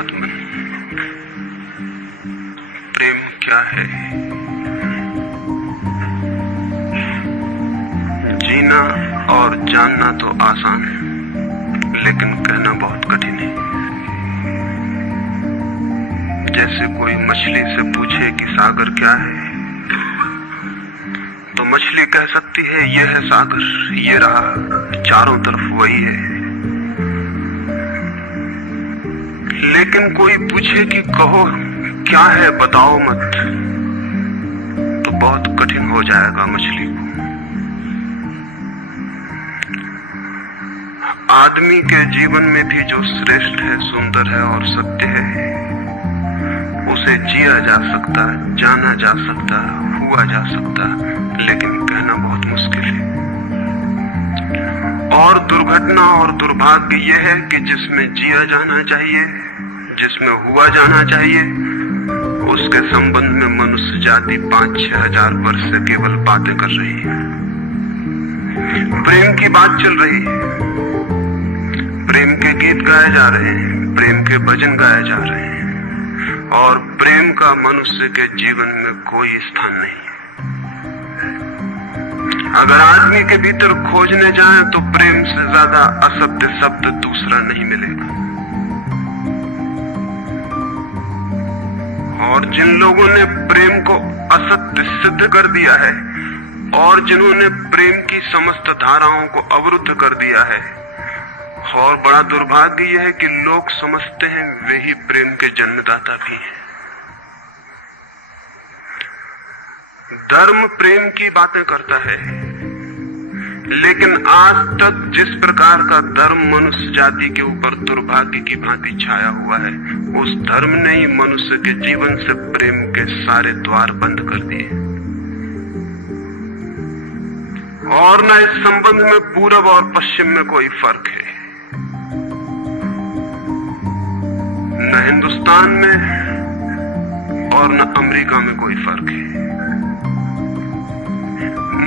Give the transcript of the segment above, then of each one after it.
अंतरात्मन, प्रेम क्या है? जीना और जानना तो आसान, लेकिन कहना बहुत कठिन है। जैसे कोई मछली से पूछे कि सागर क्या है, तो मछली कह सकती है ये है सागर, ये रहा, चारों तरफ वही है। लेकिन कोई पूछे कि कहो क्या है, बताओ मत, तो बहुत कठिन हो जाएगा मछली को। आदमी के जीवन में भी जो श्रेष्ठ है, सुंदर है और सत्य है, उसे जिया जा सकता है, जाना जा सकता है, हुआ जा सकता है, लेकिन कहना बहुत मुश्किल है। और दुर्घटना और दुर्भाग्य यह है कि जिसमें जिया जाना चाहिए, जिसमें हुआ जाना चाहिए, उसके संबंध में मनुष्य जाति 5-6 हजार वर्ष से केवल बातें कर रही है। प्रेम की बात चल रही है, प्रेम के गीत गाए जा रहे हैं, प्रेम के भजन गाए जा रहे हैं, और प्रेम का मनुष्य के जीवन में कोई स्थान नहीं है। अगर आदमी के भीतर खोजने जाएं तो प्रेम से ज्यादा असत्य शब्द दूसरा नहीं मिलेगा। और जिन लोगों ने प्रेम को असत्य सिद्ध कर दिया है और जिन्होंने प्रेम की समस्त धाराओं को अवरुद्ध कर दिया है, और बड़ा दुर्भाग्य यह है कि लोग समझते हैं वे ही प्रेम के जन्मदाता भी हैं। धर्म प्रेम की बातें करता है, लेकिन आज तक जिस प्रकार का धर्म मनुष्य जाति के ऊपर दुर्भाग्य की भांति छाया हुआ है, उस धर्म ने ही मनुष्य के जीवन से प्रेम के सारे द्वार बंद कर दिए। और न इस संबंध में पूरब और पश्चिम में कोई फर्क है, न हिंदुस्तान में और न अमेरिका में कोई फर्क है।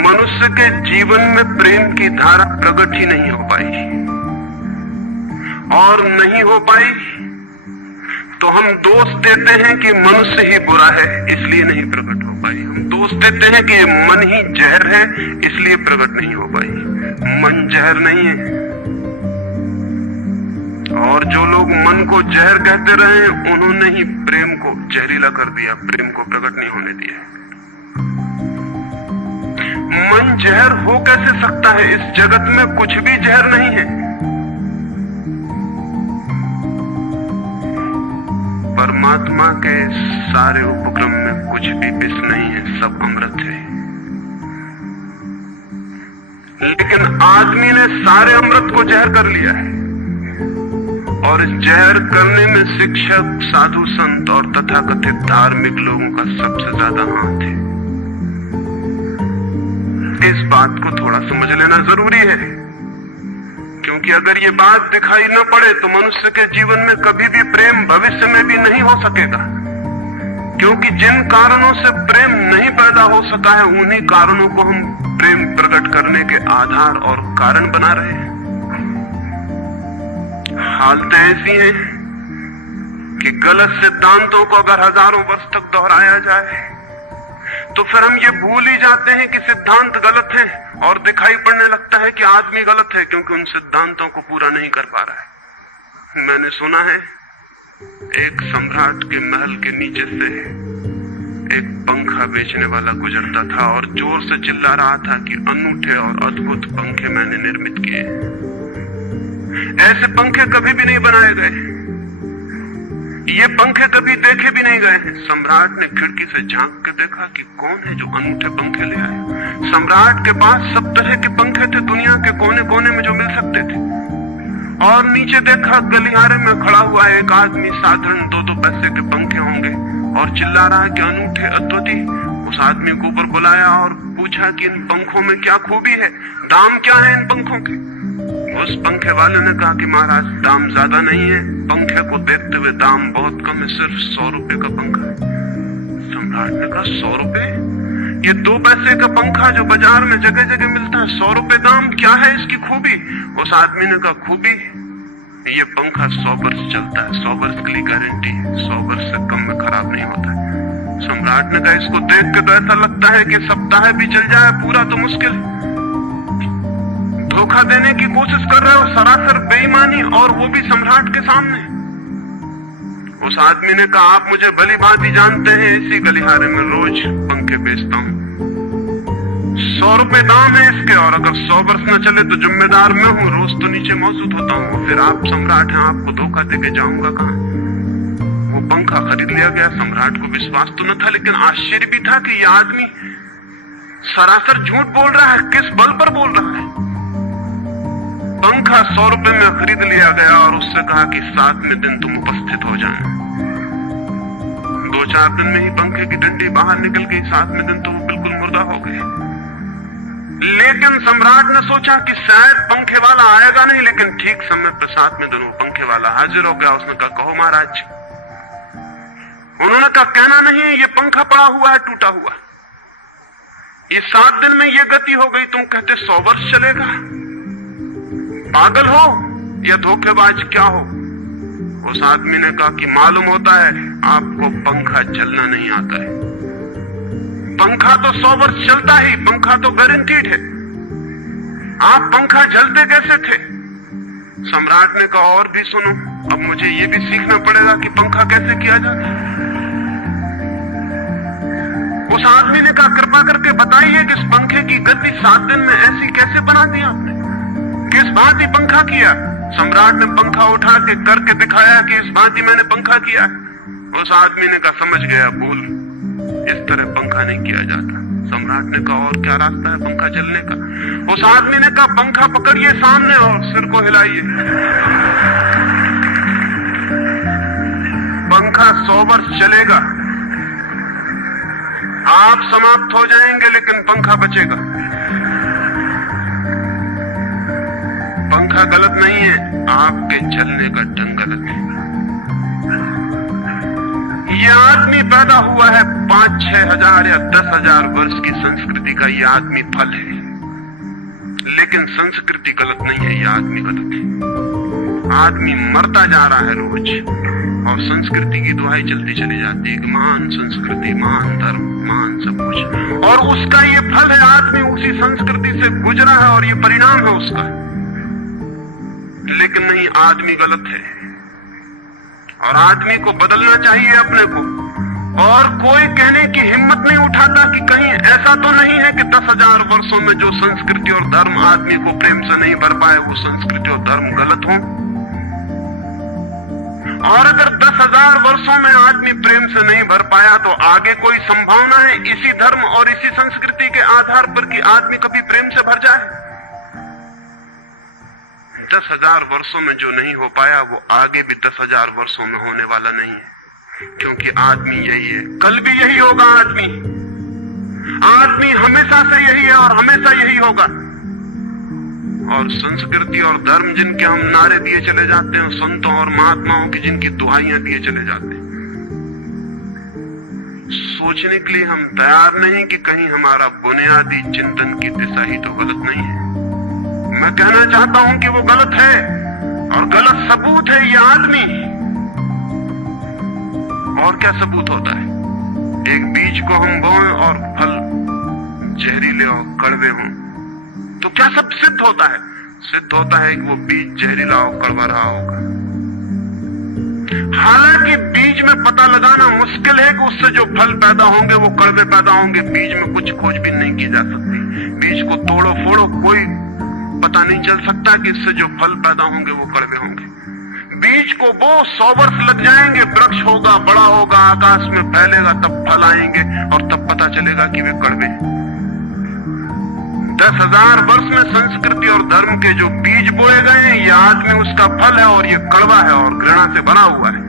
मनुष्य के जीवन में प्रेम की धारा प्रकट ही नहीं हो पाई, और नहीं हो पाई तो हम दोष देते हैं कि मनुष्य ही बुरा है, इसलिए नहीं प्रकट हो पाई। हम दोष देते हैं कि मन ही जहर है, इसलिए प्रकट नहीं हो पाई। मन जहर नहीं है, और जो लोग मन को जहर कहते रहे, उन्होंने ही प्रेम को जहरीला कर दिया, प्रेम को प्रकट नहीं होने दिया। मन जहर हो कैसे सकता है? इस जगत में कुछ भी जहर नहीं है। परमात्मा के सारे उपक्रम में कुछ भी विष नहीं है, सब अमृत है। लेकिन आदमी ने सारे अमृत को जहर कर लिया है, और इस जहर करने में शिक्षक, साधु, संत और तथाकथित धार्मिक लोगों का सबसे ज्यादा हाथ है। इस बात को थोड़ा समझ लेना जरूरी है, क्योंकि अगर ये बात दिखाई न पड़े तो मनुष्य के जीवन में कभी भी प्रेम भविष्य में भी नहीं हो सकेगा। क्योंकि जिन कारणों से प्रेम नहीं पैदा हो सका है, उन्हीं कारणों को हम प्रेम प्रकट करने के आधार और कारण बना रहे हैं। हालतें ऐसी हैं कि गलत सिद्धांतों को अगर हजारों वर्ष तक दोहराया जाए तो फिर हम ये भूल ही जाते हैं कि सिद्धांत गलत है, और दिखाई पड़ने लगता है कि आदमी गलत है, क्योंकि उन सिद्धांतों को पूरा नहीं कर पा रहा है। मैंने सुना है एक सम्राट के महल के नीचे से एक पंखा बेचने वाला गुजरता था और जोर से चिल्ला रहा था कि अनूठे और अद्भुत पंखे मैंने निर्मित किए। ऐसे पंखे कभी भी नहीं बनाए गए, ये पंखे कभी देखे भी नहीं गए हैं। सम्राट ने खिड़की से झांक के देखा कि कौन है जो अनूठे पंखे ले आए। सम्राट के पास सब तरह के पंखे थे, दुनिया के कोने कोने में जो मिल सकते थे। और नीचे देखा, गलियारे में खड़ा हुआ एक आदमी, साधारण 2-2 पैसे के पंखे होंगे, और चिल्ला रहा है कि अनूठे, अद्भुत। उस आदमी को ऊपर बुलाया और पूछा कि इन पंखों में क्या खूबी है, दाम क्या है इन पंखों के? उस पंखे वाले ने कहा कि महाराज, दाम ज्यादा नहीं है, पंखे को देखते हुए दाम बहुत कम है, सिर्फ 100 रुपए का पंखा है। सम्राट ने कहा 100 रुपए? ये 2 पैसे का पंखा जो बाजार में जगह जगह मिलता है, 100 रुपए दाम, क्या है इसकी खूबी? उस आदमी ने कहा खूबी ये पंखा 100 वर्ष चलता है, 100 वर्ष के लिए गारंटी है, 100 वर्ष से कम में खराब नहीं होता। सम्राट ने कहा इसको देख के तो ऐसा लगता है कि सप्ताह भी चल जाए पूरा तो मुश्किल। धोखा देने की कोशिश कर रहे हो, सरासर बेईमानी, और वो भी सम्राट के सामने। उस आदमी ने कहा आप मुझे भली भांति जानते हैं, इसी गलिहारे में रोज पंखे बेचता हूं, 100 रुपए दाम है इसके, और अगर 100 वर्ष न चले तो जिम्मेदार मैं हूं, रोज तो नीचे मौजूद होता हूं। फिर आप सम्राट हैं, आपको धोखा देके जाऊंगा कहां? वो पंखा खरीद लिया गया। सम्राट को विश्वास तो न था, लेकिन आश्चर्य भी था कि यह आदमी सरासर झूठ बोल रहा है, किस बल पर बोल रहा है। पंखा 100 रुपए में खरीद लिया गया और उससे कहा कि 7वें दिन तुम उपस्थित हो जाना। 2-4 दिन में ही पंखे की डंडी बाहर निकल गई, 7वें दिन तो वो बिल्कुल मुर्दा हो गए। लेकिन सम्राट ने सोचा कि शायद पंखे वाला आएगा नहीं, लेकिन ठीक समय पर 7वें दिन वो पंखे वाला हाजिर हो गया। उसने कहा कहो महाराज। उन्होंने कहा कहना नहीं है, ये पंखा पड़ा हुआ है टूटा हुआ, ये 7 दिन में ये गति हो गई, तुम कहते 100 वर्ष चलेगा? पागल हो या धोखेबाज क्या हो? उस आदमी ने कहा कि मालूम होता है आपको पंखा चलना नहीं आता है। पंखा तो 100 वर्ष चलता ही, पंखा तो गारंटीड है। आप पंखा झलते कैसे थे? सम्राट ने कहा और भी सुनो, अब मुझे ये भी सीखना पड़ेगा कि पंखा कैसे किया जाता है। उस आदमी ने कहा कृपा करके बताइए कि इस पंखे की गति 7 दिन में ऐसी कैसे बना दी आपने, किस भांति पंखा किया? सम्राट ने पंखा उठा के करके दिखाया कि इस भांति मैंने पंखा किया। उस आदमी ने कहा समझ गया, भूल, इस तरह पंखा नहीं किया जाता। सम्राट ने कहा और क्या रास्ता है पंखा चलने का? उस आदमी ने कहा पंखा पकड़िए सामने और सिर को हिलाइए। पंखा 100 वर्ष चलेगा, आप समाप्त हो जाएंगे लेकिन पंखा बचेगा। पंखा गलत नहीं है, आपके चलने का ढंग गलत है। यह आदमी पैदा हुआ है 5-6 हजार या 10,000 वर्ष की संस्कृति का, यह आदमी फल है, लेकिन संस्कृति गलत नहीं है, यह आदमी गलत है। आदमी मरता जा रहा है रोज, और संस्कृति की दुहाई चलती चली जाती है कि महान संस्कृति, महान धर्म, महान सब कुछ, और उसका ये फल है। आदमी उसी संस्कृति से गुजरा है और ये परिणाम है उसका। लेकिन नहीं, आदमी गलत है और आदमी को बदलना चाहिए अपने को। और कोई कहने की हिम्मत नहीं उठाता कि कहीं ऐसा तो नहीं है कि 10,000 वर्षों में जो संस्कृति और धर्म आदमी को प्रेम से नहीं भर पाए, वो संस्कृति और धर्म गलत हो। और अगर 10,000 वर्षों में आदमी प्रेम से नहीं भर पाया तो आगे कोई संभावना है इसी धर्म और इसी संस्कृति के आधार पर कि आदमी कभी प्रेम से भर जाए? 10,000 वर्षों में जो नहीं हो पाया वो आगे भी 10,000 वर्षों में होने वाला नहीं है, क्योंकि आदमी यही है, कल भी यही होगा। आदमी हमेशा से यही है और हमेशा यही होगा। और संस्कृति और धर्म जिनके हम नारे दिए चले जाते हैं, संतों और महात्माओं की जिनकी दुहाइयां दिए चले जाते हैं, सोचने के लिए हम तैयार नहीं कि कहीं हमारा बुनियादी चिंतन की दिशा ही तो गलत नहीं है। मैं कहना चाहता हूं कि वो गलत है और गलत सबूत है ये आदमी। और क्या सबूत होता है? एक बीज को हम बोएं और फल जहरीले और कड़वे हों तो क्या सब सिद्ध होता है? सिद्ध होता है कि वो बीज जहरीला और कड़वा रहा होगा। हालांकि बीज में पता लगाना मुश्किल है कि उससे जो फल पैदा होंगे वो कड़वे पैदा होंगे। बीज में कुछ खोजबीन नहीं की जा सकती। बीज को तोड़ो फोड़ो, कोई पता नहीं चल सकता कि इससे जो फल पैदा होंगे वो कड़वे होंगे। बीज को वो 100 वर्ष लग जाएंगे, वृक्ष होगा, बड़ा होगा, आकाश में फैलेगा, तब फल आएंगे और तब पता चलेगा कि वे कड़वे। 10,000 वर्ष में संस्कृति और धर्म के जो बीज बोए गए हैं, ये आदमी उसका फल है और ये कड़वा है और घृणा से भरा हुआ है।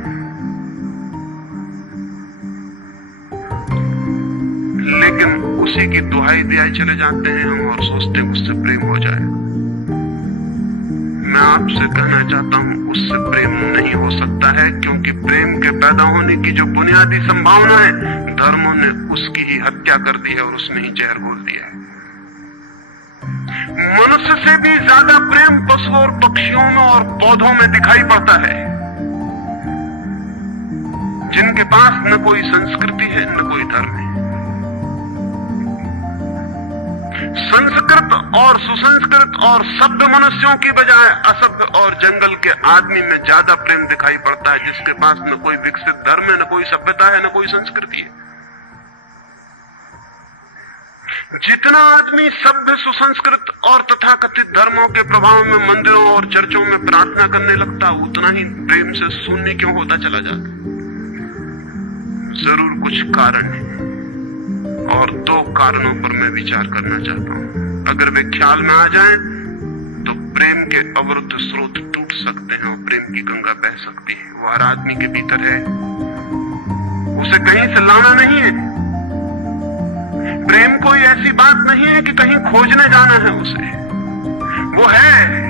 लेकिन उसी की दुहाई दिया चले जाते हैं हम और सोचते हैं उससे प्रेम हो जाए। मैं आपसे कहना चाहता हूं उससे प्रेम नहीं हो सकता है, क्योंकि प्रेम के पैदा होने की जो बुनियादी संभावना है, धर्मों ने उसकी ही हत्या कर दी है और उसमें ही जहर घोल दिया है। मनुष्य से भी ज्यादा प्रेम पशुओं और पक्षियों में और पौधों में दिखाई पड़ता है, जिनके पास न कोई संस्कृति है न कोई धर्म है। संस्कृत और सुसंस्कृत और सभ्य मनुष्यों की बजाय असभ्य और जंगल के आदमी में ज्यादा प्रेम दिखाई पड़ता है, जिसके पास न कोई विकसित धर्म है, न कोई सभ्यता है, न कोई संस्कृति है। जितना आदमी सभ्य, सुसंस्कृत और तथाकथित धर्मों के प्रभाव में मंदिरों और चर्चों में प्रार्थना करने लगता, उतना ही प्रेम से शून्य क्यों होता चला जाता। जरूर कुछ कारण है, और दो कारणों पर मैं विचार करना चाहता हूं। अगर वे ख्याल में आ जाएं, तो प्रेम के अवरुद्ध स्रोत टूट सकते हैं और प्रेम की गंगा बह सकती है। वो हर आदमी के भीतर है, उसे कहीं से लाना नहीं है। प्रेम कोई ऐसी बात नहीं है कि कहीं खोजने जाना है उसे, वो है,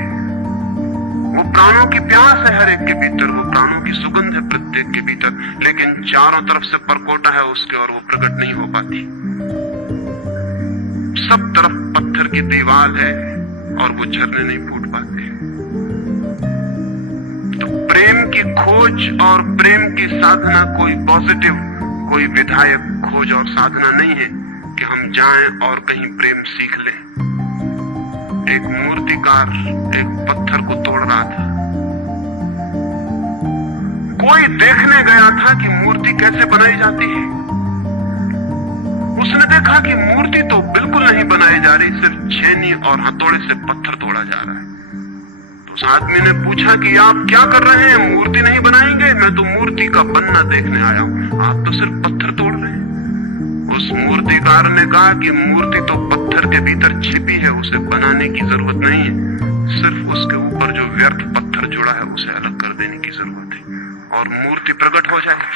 वो प्राणों की प्यास है हर एक के भीतर, वो प्राणों की सुगंध है प्रत्येक के भीतर, लेकिन चारों तरफ से परकोटा है उसके और वो प्रकट नहीं हो पाती। सब तरफ पत्थर की दीवार है और वो झरने नहीं फूट पाते। तो प्रेम की खोज और प्रेम की साधना कोई पॉजिटिव, कोई विधायक खोज और साधना नहीं है कि हम जाएं और कहीं प्रेम सीख लें। एक मूर्तिकार एक पत्थर को तोड़ रहा था, कोई देखने गया था कि मूर्ति कैसे बनाई जाती है। उसने देखा कि मूर्ति तो बिल्कुल नहीं बनाई जा रही, सिर्फ छेनी और हथौड़े से पत्थर तोड़ा जा रहा है। तो उस आदमी ने पूछा कि आप क्या कर रहे हैं, मूर्ति नहीं बनाएंगे? मैं तो मूर्ति का बनना देखने आया हूं, आप तो सिर्फ पत्थर तोड़ रहे हैं। उस मूर्तिकार ने कहा कि मूर्ति तो पत्थर के भीतर छिपी है, उसे बनाने की जरूरत नहीं है, सिर्फ उसके ऊपर जो व्यर्थ पत्थर जुड़ा है उसे अलग कर देने की जरूरत है और मूर्ति प्रकट हो जाएगी।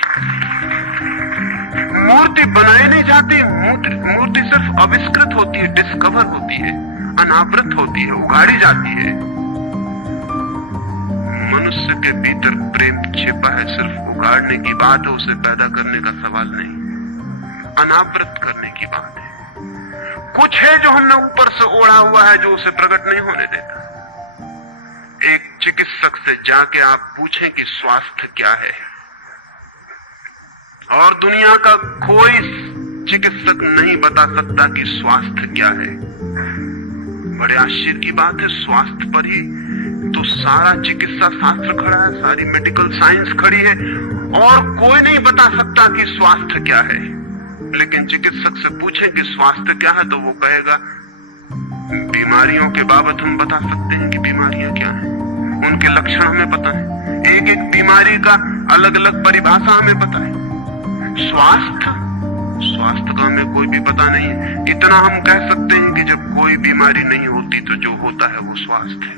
मूर्ति बनाई नहीं जाती, मूर्ति सिर्फ आविष्कृत होती है, डिस्कवर होती है, अनावृत होती है, उगाड़ी जाती है। मनुष्य के भीतर प्रेम छिपा है, सिर्फ उगाड़ने की बात है, उसे पैदा करने का सवाल नहीं, अनावृत करने की बात है। कुछ है जो हमने ऊपर से ओढ़ा हुआ है, जो उसे प्रकट नहीं होने देता। एक चिकित्सक से जाके आप पूछें कि स्वास्थ्य क्या है, और दुनिया का कोई चिकित्सक नहीं बता सकता कि स्वास्थ्य क्या है। बड़े आश्चर्य की बात है, स्वास्थ्य पर ही तो सारा चिकित्सा शास्त्र खड़ा है, सारी मेडिकल साइंस खड़ी है, और कोई नहीं बता सकता कि स्वास्थ्य क्या है। लेकिन चिकित्सक से पूछें कि स्वास्थ्य क्या है, तो वो कहेगा बीमारियों के बाबत हम बता सकते हैं कि बीमारियां क्या हैं, उनके लक्षण हमें पता है, एक एक बीमारी का अलग अलग परिभाषा हमें पता है। स्वास्थ्य का हमें कोई भी पता नहीं है। इतना हम कह सकते हैं कि जब कोई बीमारी नहीं होती तो जो होता है वो स्वास्थ्य है।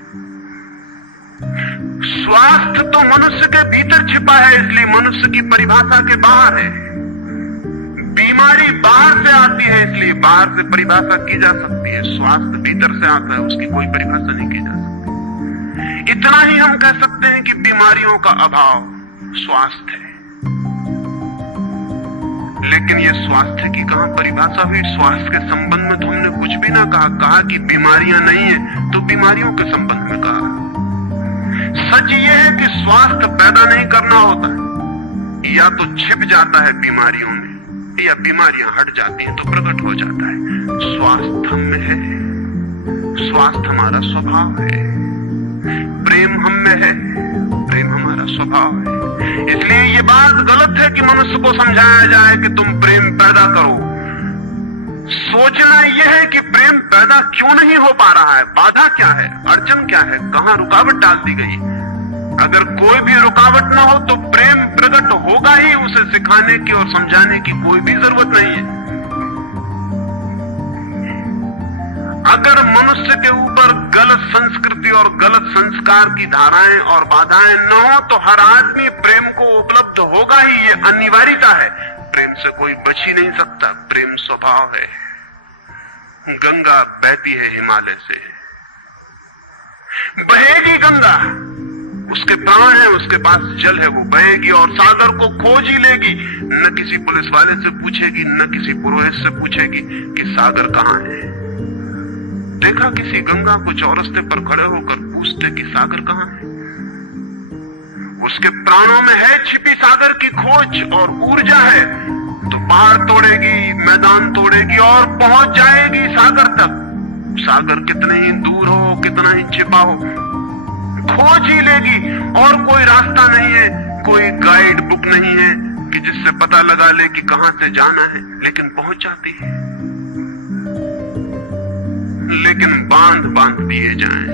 स्वास्थ्य तो मनुष्य के भीतर छिपा है, इसलिए मनुष्य की परिभाषा के बाहर है। बीमारी बाहर से आती है, इसलिए बाहर से परिभाषा की जा सकती है। स्वास्थ्य भीतर से आता है, उसकी कोई परिभाषा नहीं की जा सकती। इतना ही हम कह सकते हैं कि बीमारियों का अभाव स्वास्थ्य है। लेकिन ये स्वास्थ्य की कहां परिभाषा हुई? स्वास्थ्य के संबंध में तो हमने कुछ भी ना कहा कि बीमारियां नहीं है, तो बीमारियों के संबंध में कहा। सच ये है कि स्वास्थ्य पैदा नहीं करना होता है, या तो छिप जाता है बीमारियों में, या बीमारियां हट जाती हैं तो प्रकट हो जाता है। स्वास्थ्य हम में है, स्वास्थ्य हमारा स्वभाव है, प्रेम हम में है, प्रेम हमारा स्वभाव है। इसलिए ये बात गलत है कि मनुष्य को समझाया जाए कि तुम प्रेम पैदा करो। सोचना यह है कि प्रेम पैदा क्यों नहीं हो पा रहा है, बाधा क्या है, अड़चन क्या है, कहां रुकावट डाल दी गई। अगर कोई भी रुकावट ना हो तो प्रेम प्रकट होगा ही, उसे सिखाने की और समझाने की कोई भी जरूरत नहीं है। अगर मनुष्य के ऊपर गलत संस्कृति और गलत संस्कार की धाराएं और बाधाएं न हो तो हर आदमी प्रेम को उपलब्ध होगा ही, ये अनिवार्यता है। प्रेम से कोई बच ही नहीं सकता, प्रेम स्वभाव है। गंगा बहती है हिमालय से, बहेगी गंगा, उसके प्राण है, उसके पास जल है, वो बहेगी और सागर को खोज ही लेगी। न किसी पुलिस वाले से पूछेगी, न किसी पुरोहित से पूछेगी कि सागर कहां है। देखा किसी गंगा को चौरस्ते पर खड़े होकर पूछते कि सागर कहां है? उसके प्राणों में है छिपी सागर की खोज और ऊर्जा है, तो पहाड़ तोड़ेगी, मैदान तोड़ेगी और पहुंच जाएगी सागर तक। सागर कितने ही दूर हो, कितना ही छिपा हो, खोज ही लेगी। और कोई रास्ता नहीं है, कोई गाइड बुक नहीं है कि जिससे पता लगा ले कि कहां से जाना है, लेकिन पहुंच जाती है। लेकिन बांध बांध दिए जाएं,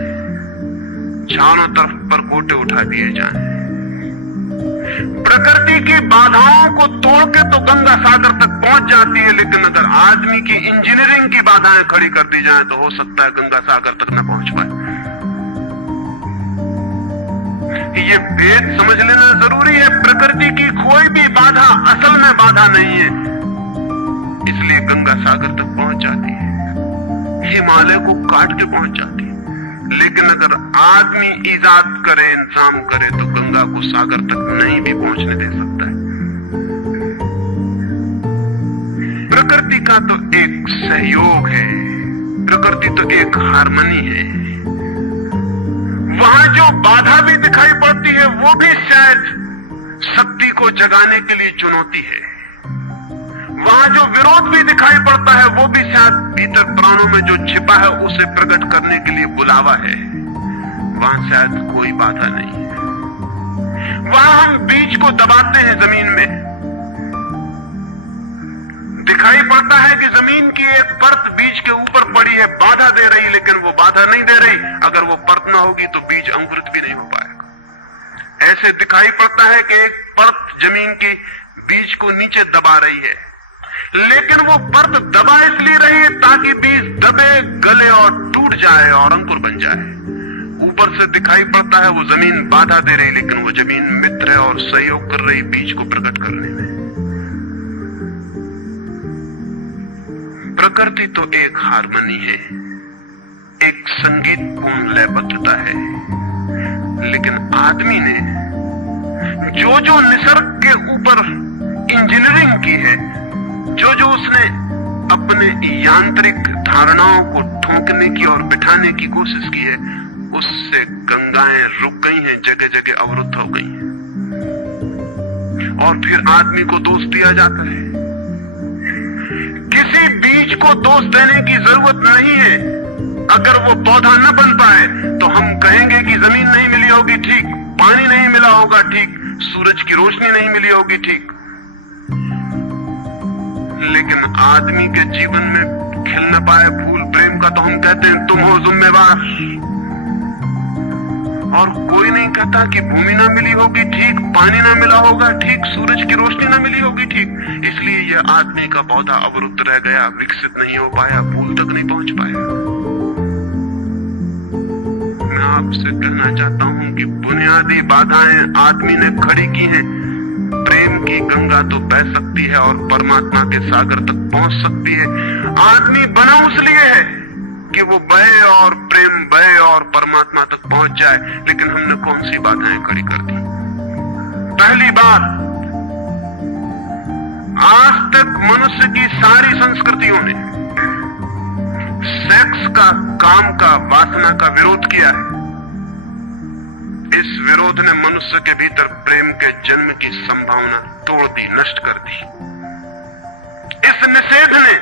चारों तरफ पर कोटे उठा दिए जाएं, प्रकृति की बाधाओं को तोड़ के तो गंगा सागर तक पहुंच जाती है, लेकिन अगर आदमी की इंजीनियरिंग की बाधाएं खड़ी कर दी जाएं तो हो सकता है गंगा सागर तक न पहुंच पाए। ये भेद समझ लेना जरूरी है। प्रकृति की कोई भी बाधा असल में बाधा नहीं है, इसलिए गंगा सागर तक पहुंच जाती है, हिमालय को काट के पहुंच जाती है। लेकिन अगर आदमी इजाद करे, इंतजाम करे, तो गंगा को सागर तक नहीं भी पहुंचने दे सकता है। प्रकृति का तो एक सहयोग है, प्रकृति तो एक हार्मनी है। वहां जो बाधा भी दिखाई पड़ती है वो भी शायद शक्ति को जगाने के लिए चुनौती है। वहां जो विरोध भी दिखाई पड़ता है वो भी शायद भीतर प्राणों में जो छिपा है उसे प्रकट करने के लिए बुलावा है। वहां शायद कोई बाधा नहीं है। वहां हम बीज को दबाते हैं जमीन में, दिखाई पड़ता है कि जमीन की एक परत बीज के ऊपर पड़ी है, बाधा दे रही, लेकिन वो बाधा नहीं दे रही। अगर वो परत ना होगी तो बीज अंकुरित भी नहीं हो पाएगा। ऐसे दिखाई पड़ता है कि एक परत जमीन की बीज को नीचे दबा रही है, लेकिन वो परत दबा इसलिए रही है ताकि बीज दबे, गले और टूट जाए और अंकुर बन जाए। ऊपर से दिखाई पड़ता है वो जमीन बाधा दे रही, लेकिन वो जमीन मित्र है और सहयोग कर रही बीज को प्रकट करने में। प्रकृति तो एक हार्मनी है, एक संगीतपूर्ण लयबद्धता है, लेकिन आदमी ने जो जो निसर्ग के ऊपर इंजीनियरिंग की है, जो जो उसने अपने यांत्रिक धारणाओं को ठोकने की और बिठाने की कोशिश की है, उससे गंगाएं रुक गई हैं, जगह जगह अवरुद्ध हो गई हैं। और फिर आदमी को दोष दिया जाता है। किसी बीज को दोष देने की जरूरत नहीं है। अगर वो पौधा न बन पाए तो हम कहेंगे कि जमीन नहीं मिली होगी, ठीक, पानी नहीं मिला होगा, ठीक, सूरज की रोशनी नहीं मिली होगी, ठीक। लेकिन आदमी के जीवन में खिल न पाए फूल प्रेम का तो हम कहते हैं तुम हो जिम्मेवार। और कोई नहीं कहता कि भूमि ना मिली होगी, ठीक, पानी ना मिला होगा, ठीक, सूरज की रोशनी ना मिली होगी, ठीक। इसलिए यह आदमी का पौधा अवरुद्ध रह गया, विकसित नहीं हो पाया, फूल तक नहीं पहुंच पाया। मैं आपसे कहना चाहता हूं कि बुनियादी बाधाएं आदमी ने खड़ी की हैं। प्रेम की गंगा तो बह सकती है और परमात्मा के सागर तक पहुंच सकती है। आदमी बना उसलिए है कि वो बहे और प्रेम बहे और परमात्मा तक पहुंच जाए, लेकिन हमने कौन सी बाधाएं खड़ी कर दी? पहली बात, आज तक मनुष्य की सारी संस्कृतियों ने सेक्स का, काम का, वासना का विरोध किया है। इस विरोध ने मनुष्य के भीतर प्रेम के जन्म की संभावना तोड़ दी, नष्ट कर दी। इस निषेध ने,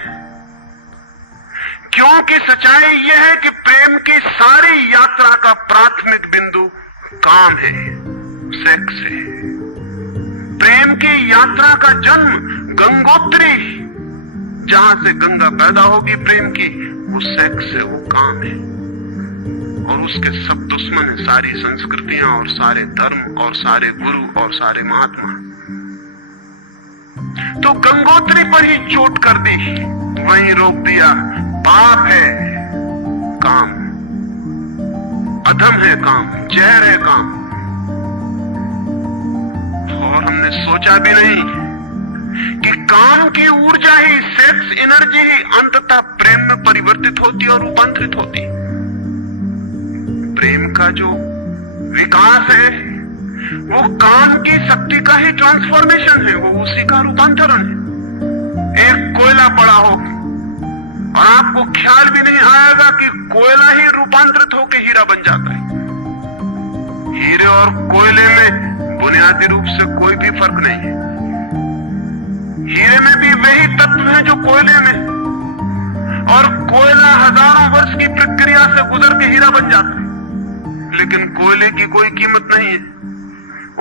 क्योंकि सच्चाई यह है कि प्रेम की सारी यात्रा का प्राथमिक बिंदु काम है, सेक्स है। प्रेम की यात्रा का जन्म गंगोत्री, जहां से गंगा पैदा होगी प्रेम की, वो सेक्स है, वो काम है। और उसके सब दुश्मन है, सारी संस्कृतियां और सारे धर्म और सारे गुरु और सारे महात्मा। तो गंगोत्री पर ही चोट कर दी, वहीं रोक दिया। पाप है काम, अधम है काम, जहर है काम। और हमने सोचा भी नहीं कि काम की ऊर्जा ही, सेक्स एनर्जी ही अंततः प्रेम में परिवर्तित होती और रूपांतरित होती। प्रेम का जो विकास है वो काम की शक्ति का ही ट्रांसफॉर्मेशन है, वो उसी का रूपांतरण है। एक कोयला पड़ा हो, और आपको ख्याल भी नहीं आएगा कि कोयला ही रूपांतरित होकर हीरा बन जाता है। हीरे और कोयले में बुनियादी रूप से कोई भी फर्क नहीं है। हीरे में भी वही तत्व है जो कोयले में, और कोयला हजारों वर्ष की प्रक्रिया से गुजर के हीरा बन जाता है। लेकिन कोयले की कोई कीमत नहीं है।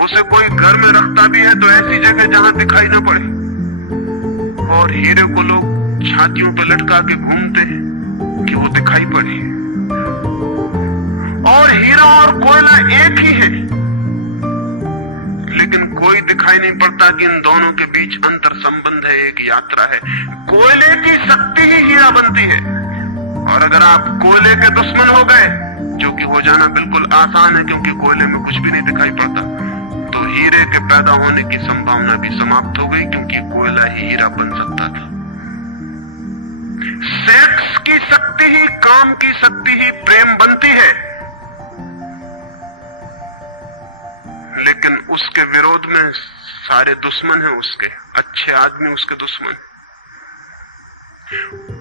उसे कोई घर में रखता भी है तो ऐसी जगह जहां दिखाई न पड़े, और हीरे को लोग छातियों पर लटका के घूमते हैं कि वो दिखाई पड़े। और हीरा और कोयला एक ही है, लेकिन कोई दिखाई नहीं पड़ता कि इन दोनों के बीच अंतर संबंध है, एक यात्रा है। कोयले की शक्ति ही हीरा बनती है, और अगर आप कोयले के दुश्मन हो गए, जो कि हो जाना बिल्कुल आसान है क्योंकि कोयले में कुछ भी नहीं दिखाई पड़ता, तो हीरे के पैदा होने की संभावना भी समाप्त हो गई, क्योंकि कोयला ही हीरा बन सकता था। सेक्स की शक्ति ही, काम की शक्ति ही प्रेम बनती है, लेकिन उसके विरोध में सारे दुश्मन हैं उसके, अच्छे आदमी उसके दुश्मन,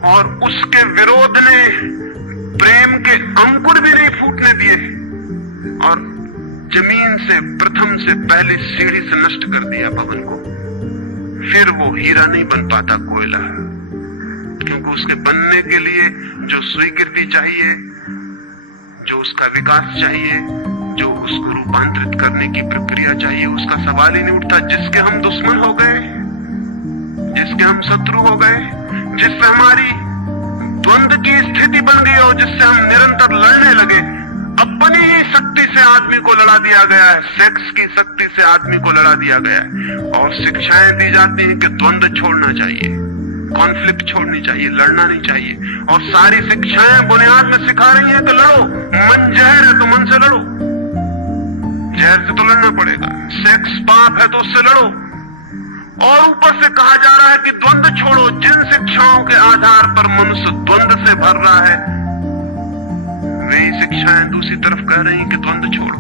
और उसके विरोध ने प्रेम के अंकुर भी नहीं फूटने दिए, और जमीन से प्रथम से पहली सीढ़ी से नष्ट कर दिया भवन को। फिर वो हीरा नहीं बन पाता कोयला, क्योंकि उसके बनने के लिए जो स्वीकृति चाहिए, जो उसका विकास चाहिए, जो उसको रूपांतरित करने की प्रक्रिया चाहिए, उसका सवाल ही नहीं उठता। जिसके हम दुश्मन हो गए, जिसके हम शत्रु हो गए, जिससे हमारी द्वंद्व की स्थिति बन गई और जिससे हम निरंतर लड़ने लगे, अपनी ही शक्ति से आदमी को लड़ा दिया गया है, सेक्स की शक्ति से आदमी को लड़ा दिया गया है। और शिक्षाएं दी जाती हैं कि द्वंद्व छोड़ना चाहिए, कॉन्फ्लिक्ट छोड़नी चाहिए, लड़ना नहीं चाहिए। और सारी शिक्षाएं बुनियाद में सिखा रही हैं कि लड़ो, मन जहर है तो मन से लड़ो, जहर से तो लड़ना पड़ेगा। सेक्स पाप है तो उससे लड़ो, और ऊपर से कहा जा रहा है कि द्वंद्व छोड़ो। जिन शिक्षाओं के आधार पर मनुष्य द्वंद्व से भर रहा है, वही शिक्षाएं दूसरी तरफ कह रही हैं कि द्वंद्व छोड़ो।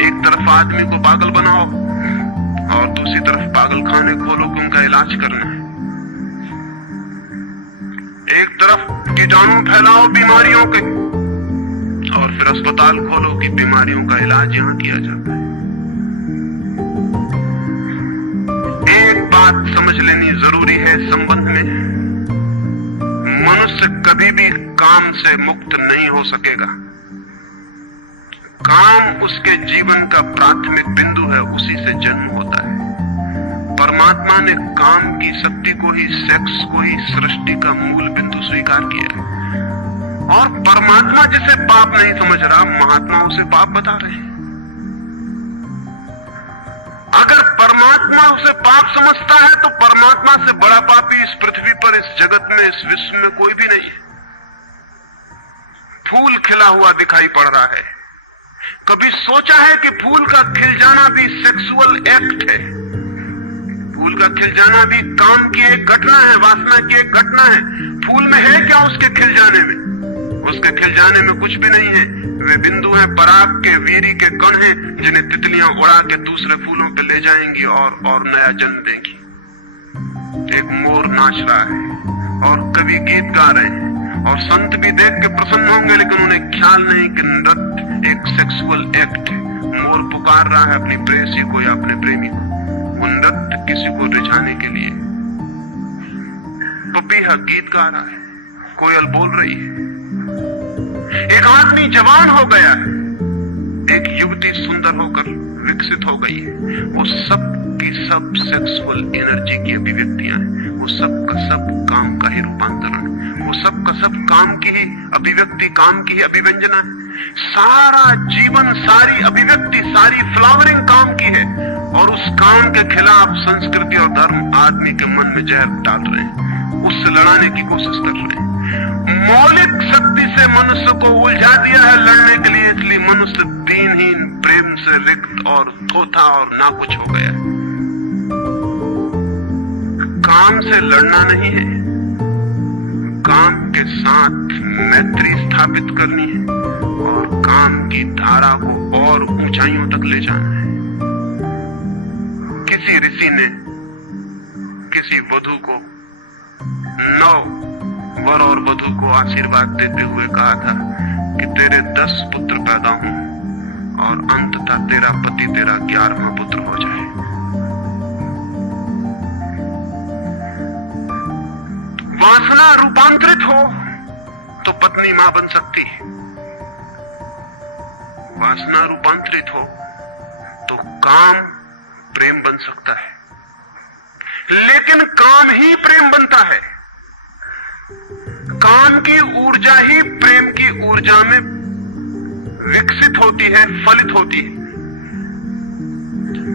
एक तरफ आदमी को पागल बनाओ और दूसरी तरफ पागल खाने खोलो कि उनका इलाज करना है। एक तरफ कीटाणु फैलाओ बीमारियों के, और फिर अस्पताल खोलो कि बीमारियों का इलाज यहां किया जाता है। एक बात समझ लेनी जरूरी है संबंध में, मनुष्य कभी भी काम से मुक्त नहीं हो सकेगा। काम उसके जीवन का प्राथमिक बिंदु है, उसी से जन्म होता है। परमात्मा ने काम की शक्ति को ही, सेक्स को ही सृष्टि का मूल बिंदु स्वीकार किया है। और परमात्मा जिसे पाप नहीं समझ रहा, महात्मा उसे पाप बता रहे हैं। अगर परमात्मा उसे पाप समझता है तो परमात्मा से बड़ा पापी इस पृथ्वी पर, इस जगत में, इस विश्व में कोई भी नहीं है। फूल खिला हुआ दिखाई पड़ रहा है, कभी सोचा है कि फूल का खिल जाना भी सेक्सुअल एक्ट है? फूल का खिल जाना भी काम की एक घटना है, वासना की एक घटना है। फूल में है क्या उसके खिल जाने में? उसके खिल जाने में कुछ भी नहीं है। वे बिंदु हैं, पराग के, वीरी के कण हैं, जिन्हें तितलियां उड़ा के दूसरे फूलों पे ले जाएंगी और नया जन्म देंगी। एक मोर नाच रहा है और कवि गीत गा रहे हैं, और संत भी देख के प्रसन्न होंगे, लेकिन उन्हें ख्याल नहीं कि नृत्य एक सेक्सुअल एक्ट है। मोर पुकार रहा है अपनी प्रेयसी को या अपने प्रेमी को, वो नृत्य किसी को रिझाने के लिए। पपीहा गीत गा रहा है, कोयल बोल रही है। एक आदमी जवान हो गया है, एक युवती सुंदर होकर विकसित हो गई है। वो सब की सब सेक्सुअल एनर्जी की अभिव्यक्तियां हैं, वो सब का सब काम का ही रूपांतरण, वो सब का सब काम की ही अभिव्यक्ति, काम की ही अभिव्यंजना है। सारा जीवन, सारी अभिव्यक्ति, सारी फ्लावरिंग काम की है, और उस काम के खिलाफ संस्कृति और धर्म आदमी के मन में जहर डाल रहे हैं, उससे लड़ाने की कोशिश कर रहे हैं। मौलिक शक्ति से मनुष्य को उलझा दिया है लड़ने के लिए, इसलिए मनुष्य दीनहीन, प्रेम से रिक्त और थोथा और नाकुछ हो गया। काम से लड़ना नहीं है, काम के साथ मैत्री स्थापित करनी है और काम की धारा को और ऊंचाइयों तक ले जाना है। किसी ऋषि ने किसी वधू को 9 वर और वधू को आशीर्वाद देते हुए कहा था कि तेरे 10 पुत्र पैदा हों और अंततः तेरा पति तेरा 11वां पुत्र हो जाए। वासना रूपांतरित हो तो पत्नी मां बन सकती है, वासना रूपांतरित हो तो काम प्रेम बन सकता है, लेकिन काम ही प्रेम बनता है। काम की ऊर्जा ही प्रेम की ऊर्जा में विकसित होती है, फलित होती है।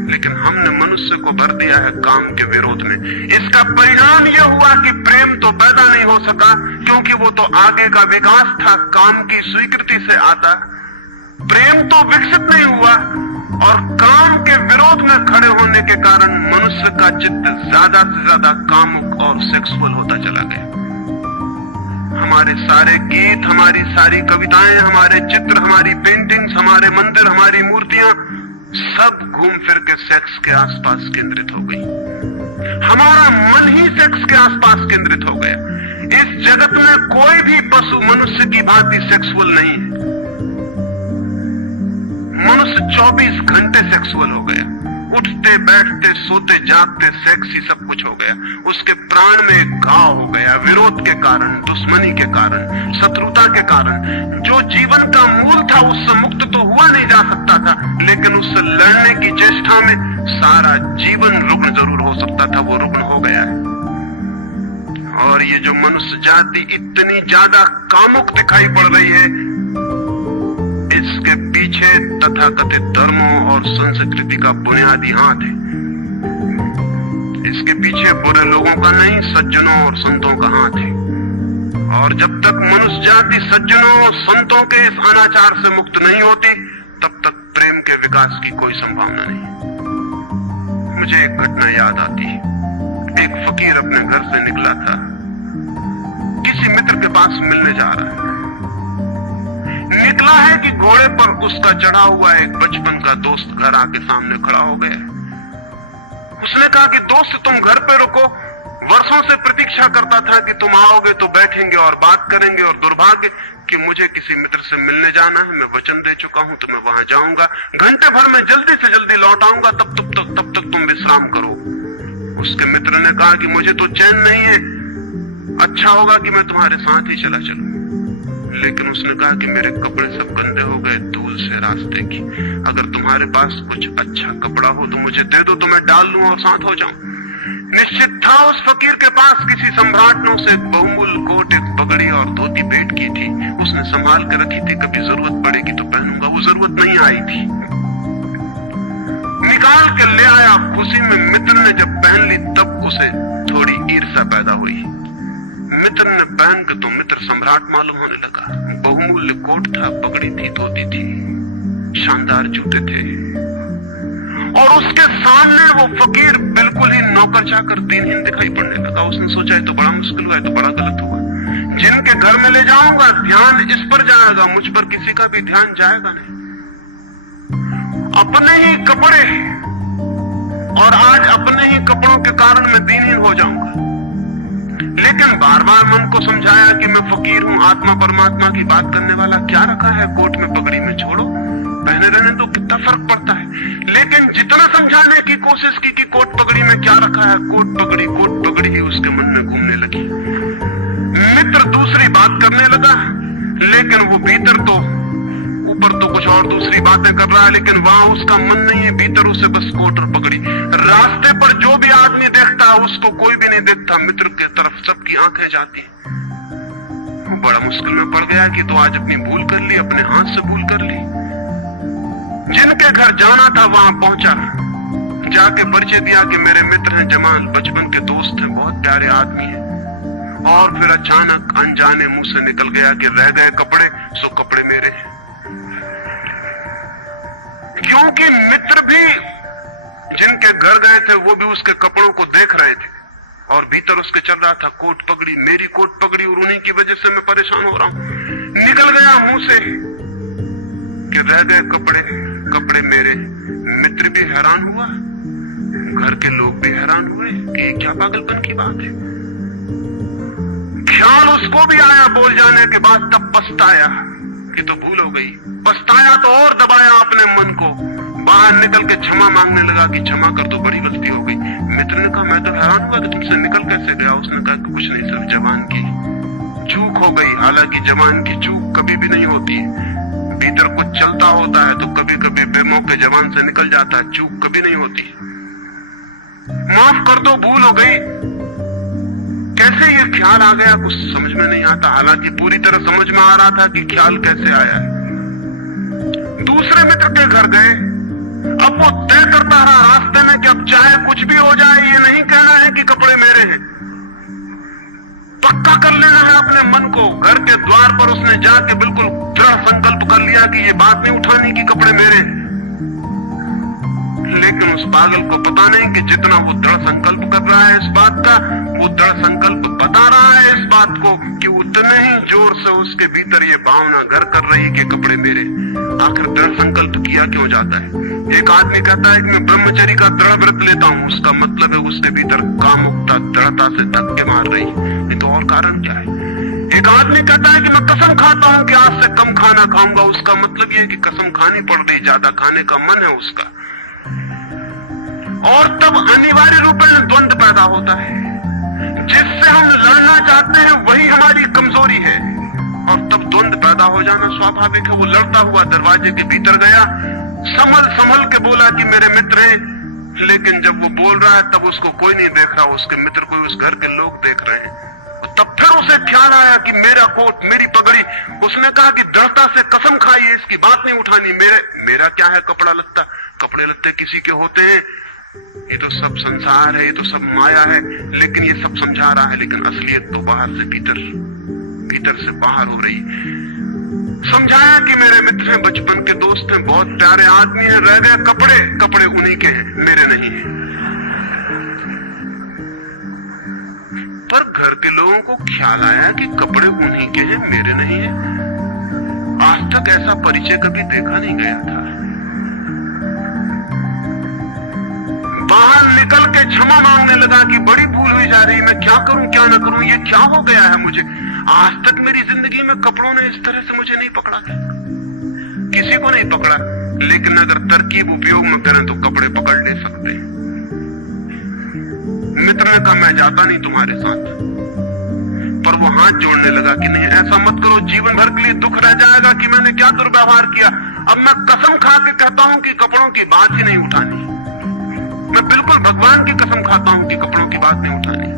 लेकिन हमने मनुष्य को भर दिया है काम के विरोध में। इसका परिणाम यह हुआ कि प्रेम तो पैदा नहीं हो सका, क्योंकि वो तो आगे का विकास था, काम की स्वीकृति से आता। प्रेम तो विकसित नहीं हुआ और काम के विरोध में खड़े होने के कारण मनुष्य का चित्त ज्यादा से ज्यादा कामुक और सेक्सुअल होता चला गया। हमारे सारे गीत, हमारी सारी कविताएं, हमारे चित्र, हमारी पेंटिंग्स, हमारे मंदिर, हमारी मूर्तियां सब घूम फिर के सेक्स के आसपास केंद्रित हो गई। हमारा मन ही सेक्स के आसपास केंद्रित हो गया। इस जगत में कोई भी पशु मनुष्य की भांति सेक्सुअल नहीं है। मनुष्य 24 घंटे सेक्सुअल हो गया। उठते बैठते सोते जागते सेक्स ही सब कुछ हो गया। उसके प्राण में एक घाव हो गया, विरोध के कारण, दुश्मनी के कारण, शत्रुता के कारण। जो जीवन का मूल था उससे मुक्त तो हुआ नहीं जा सकता था, लेकिन उससे लड़ने की चेष्टा में सारा जीवन रुग्ण जरूर हो सकता था, वो रुग्ण हो गया है। और ये जो मनुष्य जाति इतनी ज्यादा कामुक दिखाई पड़ रही है, इसके पीछे तथाकथित धर्मों और संस्कृति का बुनियादी हाथ है। इसके पीछे बुरे लोगों का नहीं, सज्जनों और संतों का हाथ है। और जब तक मनुष्य जाति सज्जनों और संतों के इस अनाचार से मुक्त नहीं होती, तब तक प्रेम के विकास की कोई संभावना नहीं। मुझे एक घटना याद आती है। एक फकीर अपने घर से निकला था, किसी मित्र के पास मिलने जा रहा है। निकला है कि घोड़े पर उसका चढ़ा हुआ एक बचपन का दोस्त घर आके सामने खड़ा हो गया। उसने कहा कि दोस्त तुम घर पे रुको, वर्षों से प्रतीक्षा करता था कि तुम आओगे तो बैठेंगे और बात करेंगे, और दुर्भाग्य कि मुझे किसी मित्र से मिलने जाना है, मैं वचन दे चुका हूं तो मैं वहां जाऊंगा, घंटे भर में जल्दी से जल्दी लौट आऊंगा, तब तक तुम विश्राम करो। उसके मित्र ने कहा कि मुझे तो चैन नहीं है, अच्छा होगा कि मैं तुम्हारे साथ ही चला चलूं। लेकिन उसने कहा कि मेरे कपड़े सब गंदे हो गए धूल से रास्ते की, अगर तुम्हारे पास कुछ अच्छा कपड़ा हो तो मुझे दे दो, तो मैं डाल लूं और साथ हो जाऊं। निश्चित था उस फकीर के पास किसी सम्राट ने उसे बहुमूल्य कोट, एक पगड़ी और धोती भेंट की थी। उसने संभाल कर रखी थी, कभी जरूरत पड़ेगी तो पहनूंगा। वो जरूरत नहीं आई थी, निकाल के ले आया खुशी में। मित्र ने जब पहन ली तब उसे थोड़ी ईर्ष्या पैदा हुई। मित्र ने पहन के तो मित्र सम्राट मालूम होने लगा। बहुमूल्य कोट था, पगड़ी थी, धोती थी, शानदार जूते थे, और उसके सामने वो फकीर बिल्कुल ही नौकर चाकर दिनहीन दिखाई पड़ने लगा। उसने सोचा है तो बड़ा मुश्किल हुआ है, तो बड़ा गलत हुआ। जिनके घर में ले जाऊंगा ध्यान इस पर जाएगा, मुझ पर किसी का भी ध्यान जाएगा नहीं। अपने ही कपड़े, और आज अपने ही कपड़ों के कारण मैं दीनहीन हो जाऊंगा। लेकिन बार बार मन को समझाया कि मैं फकीर हूं, आत्मा परमात्मा की बात करने वाला, क्या रखा है कोट में पगड़ी में, छोड़ो, पहने रहने तो कितना फर्क पड़ता है। लेकिन जितना समझाने की कोशिश की कि कोट पगड़ी में क्या रखा है, कोट पगड़ी ही उसके मन में घूमने लगी। मित्र दूसरी बात करने लगा, लेकिन वो भीतर तो, ऊपर तो कुछ और दूसरी बातें कर रहा है, लेकिन वहां उसका मन नहीं है, भीतर उसे बस कोट और पगड़ी। रास्ते पर जो भी आदमी देखता है उसको कोई भी नहीं देखता, मित्र की तरफ सबकी आंखें जाती हैं। वो बड़ा मुश्किल में पड़ गया कि तो आज अपनी भूल कर ली, अपने हाथ से भूल कर ली। जिनके घर जाना था वहां पहुंचा, जाके परिचय दिया कि मेरे मित्र हैं जमाल, बचपन के दोस्त हैं, बहुत प्यारे आदमी हैं। और फिर अचानक अनजाने मुंह से निकल गया कि रह गए कपड़े सो कपड़े मेरे हैं। क्योंकि मित्र भी जिनके घर गए थे वो भी उसके कपड़ों को देख रहे थे, और भीतर उसके चल रहा था कोट पगड़ी, मेरी कोट पगड़ी, और उन्हीं की वजह से मैं परेशान हो रहा हूं। निकल गया मुंह से कि रह गए कपड़े मेरे। मित्र भी हैरान हुआ, घर के लोग भी हैरान हुए कि क्या पागलपन की बात है, ख्याल उसको भी आया बोल जाने के बाद, तब पछताया कि तो भूल हो गई। पछताया तो और दबाया अपने मन को, बाहर निकल के क्षमा मांगने लगा कि क्षमा कर दो, बड़ी गलती हो गई। मित्र ने कहा मैं तो हैरान हुआ कि तुमसे निकल कैसे गया। उसने कहा कि कुछ नहीं, सिर्फ जबान की चूक हो गई। हालांकि जबान की चूक कभी भी नहीं होती, भीतर कुछ चलता होता है तो कभी कभी बेमौके जबान से निकल जाता है, चूक कभी नहीं होती। माफ कर दो, भूल हो गई। कैसे ये ख्याल आ गया कुछ समझ में नहीं आता। हालांकि पूरी तरह समझ में आ रहा था कि ख्याल कैसे आया है। दूसरे मित्र के घर गए। अब वो तय करता रहा रास्ते में कि अब चाहे कुछ भी हो जाए, ये नहीं कहना है कि कपड़े मेरे हैं। पक्का कर लेना है अपने मन को। घर के द्वार पर उसने जाके बिल्कुल दृढ़ संकल्प कर लिया कि ये बात नहीं उठानी कि कपड़े मेरे हैं। लेकिन उस पागल को पता नहीं कि जितना वो दृढ़ संकल्प कर रहा है इस बात का, वो दृढ़ संकल्प बता रहा है इस बात को कि उतने ही जोर से उसके भीतर ये भावना घर कर रही कि कपड़े मेरे। आखिर दृढ़ संकल्प किया क्यों जाता है? एक आदमी कहता है कि मैं ब्रह्मचर्य का दृढ़ व्रत लेता हूँ, उसका मतलब है उसके भीतर कामुकता दृढ़ता से धक्के मार रही। नहीं तो और कारण क्या है? एक आदमी कहता है कि मैं कसम खाता हूँ कि आज से कम खाना खाऊंगा, उसका मतलब ये है कि कसम खानी पड़ रही, ज्यादा खाने का मन है उसका। और तब अनिवार्य रूप में द्वंद्व पैदा होता है। जिससे हम लड़ना चाहते हैं वही हमारी कमजोरी है, और तब द्वंद्व पैदा हो जाना स्वाभाविक है। वो लड़ता हुआ दरवाजे के भीतर गया, संभल के बोला कि मेरे मित्र हैं, लेकिन जब वो बोल रहा है तब उसको कोई नहीं देख रहा, उसके मित्र को उस घर के लोग देख रहे हैं। तब फिर उसे ख्याल आया कि मेरा कोट, मेरी पगड़ी। उसने कहा कि दृढ़ता से कसम खाई है, इसकी बात नहीं उठानी। मेरा क्या है कपड़ा लत्ता? कपड़े लत्ते किसी के होते हैं, ये तो सब संसार है, ये तो सब माया है। लेकिन ये सब समझा रहा है, लेकिन असलियत तो बाहर से भीतर, भीतर से बाहर हो रही। समझाया कि मेरे मित्र हैं, बचपन के दोस्त हैं, बहुत प्यारे आदमी हैं, रह गए कपड़े, कपड़े उन्हीं के हैं, मेरे नहीं हैं। पर घर के लोगों को ख्याल आया कि कपड़े उन्हीं के हैं, मेरे नहीं हैं। आज तक ऐसा परिचय कभी देखा नहीं गया था। बाहर निकल के क्षमा मांगने लगा कि बड़ी भूल हुई जा रही, मैं क्या करूं क्या ना करूं, ये क्या हो गया है मुझे। आज तक मेरी जिंदगी में कपड़ों ने इस तरह से मुझे नहीं पकड़ा था, किसी को नहीं पकड़ा। लेकिन अगर तरकीब उपयोग में करें तो कपड़े पकड़ ले सकते हैं। मित्र ने कहा मैं जाता नहीं तुम्हारे साथ, पर वो हाथ जोड़ने लगा कि नहीं ऐसा मत करो, जीवन भर के लिए दुख रह जाएगा कि मैंने क्या दुर्व्यवहार किया। अब मैं कसम खा के कहता हूं कि कपड़ों की बात ही नहीं उठानी। मैं बिल्कुल भगवान की कसम खाता हूं कि कपड़ों की बात नहीं उठानी।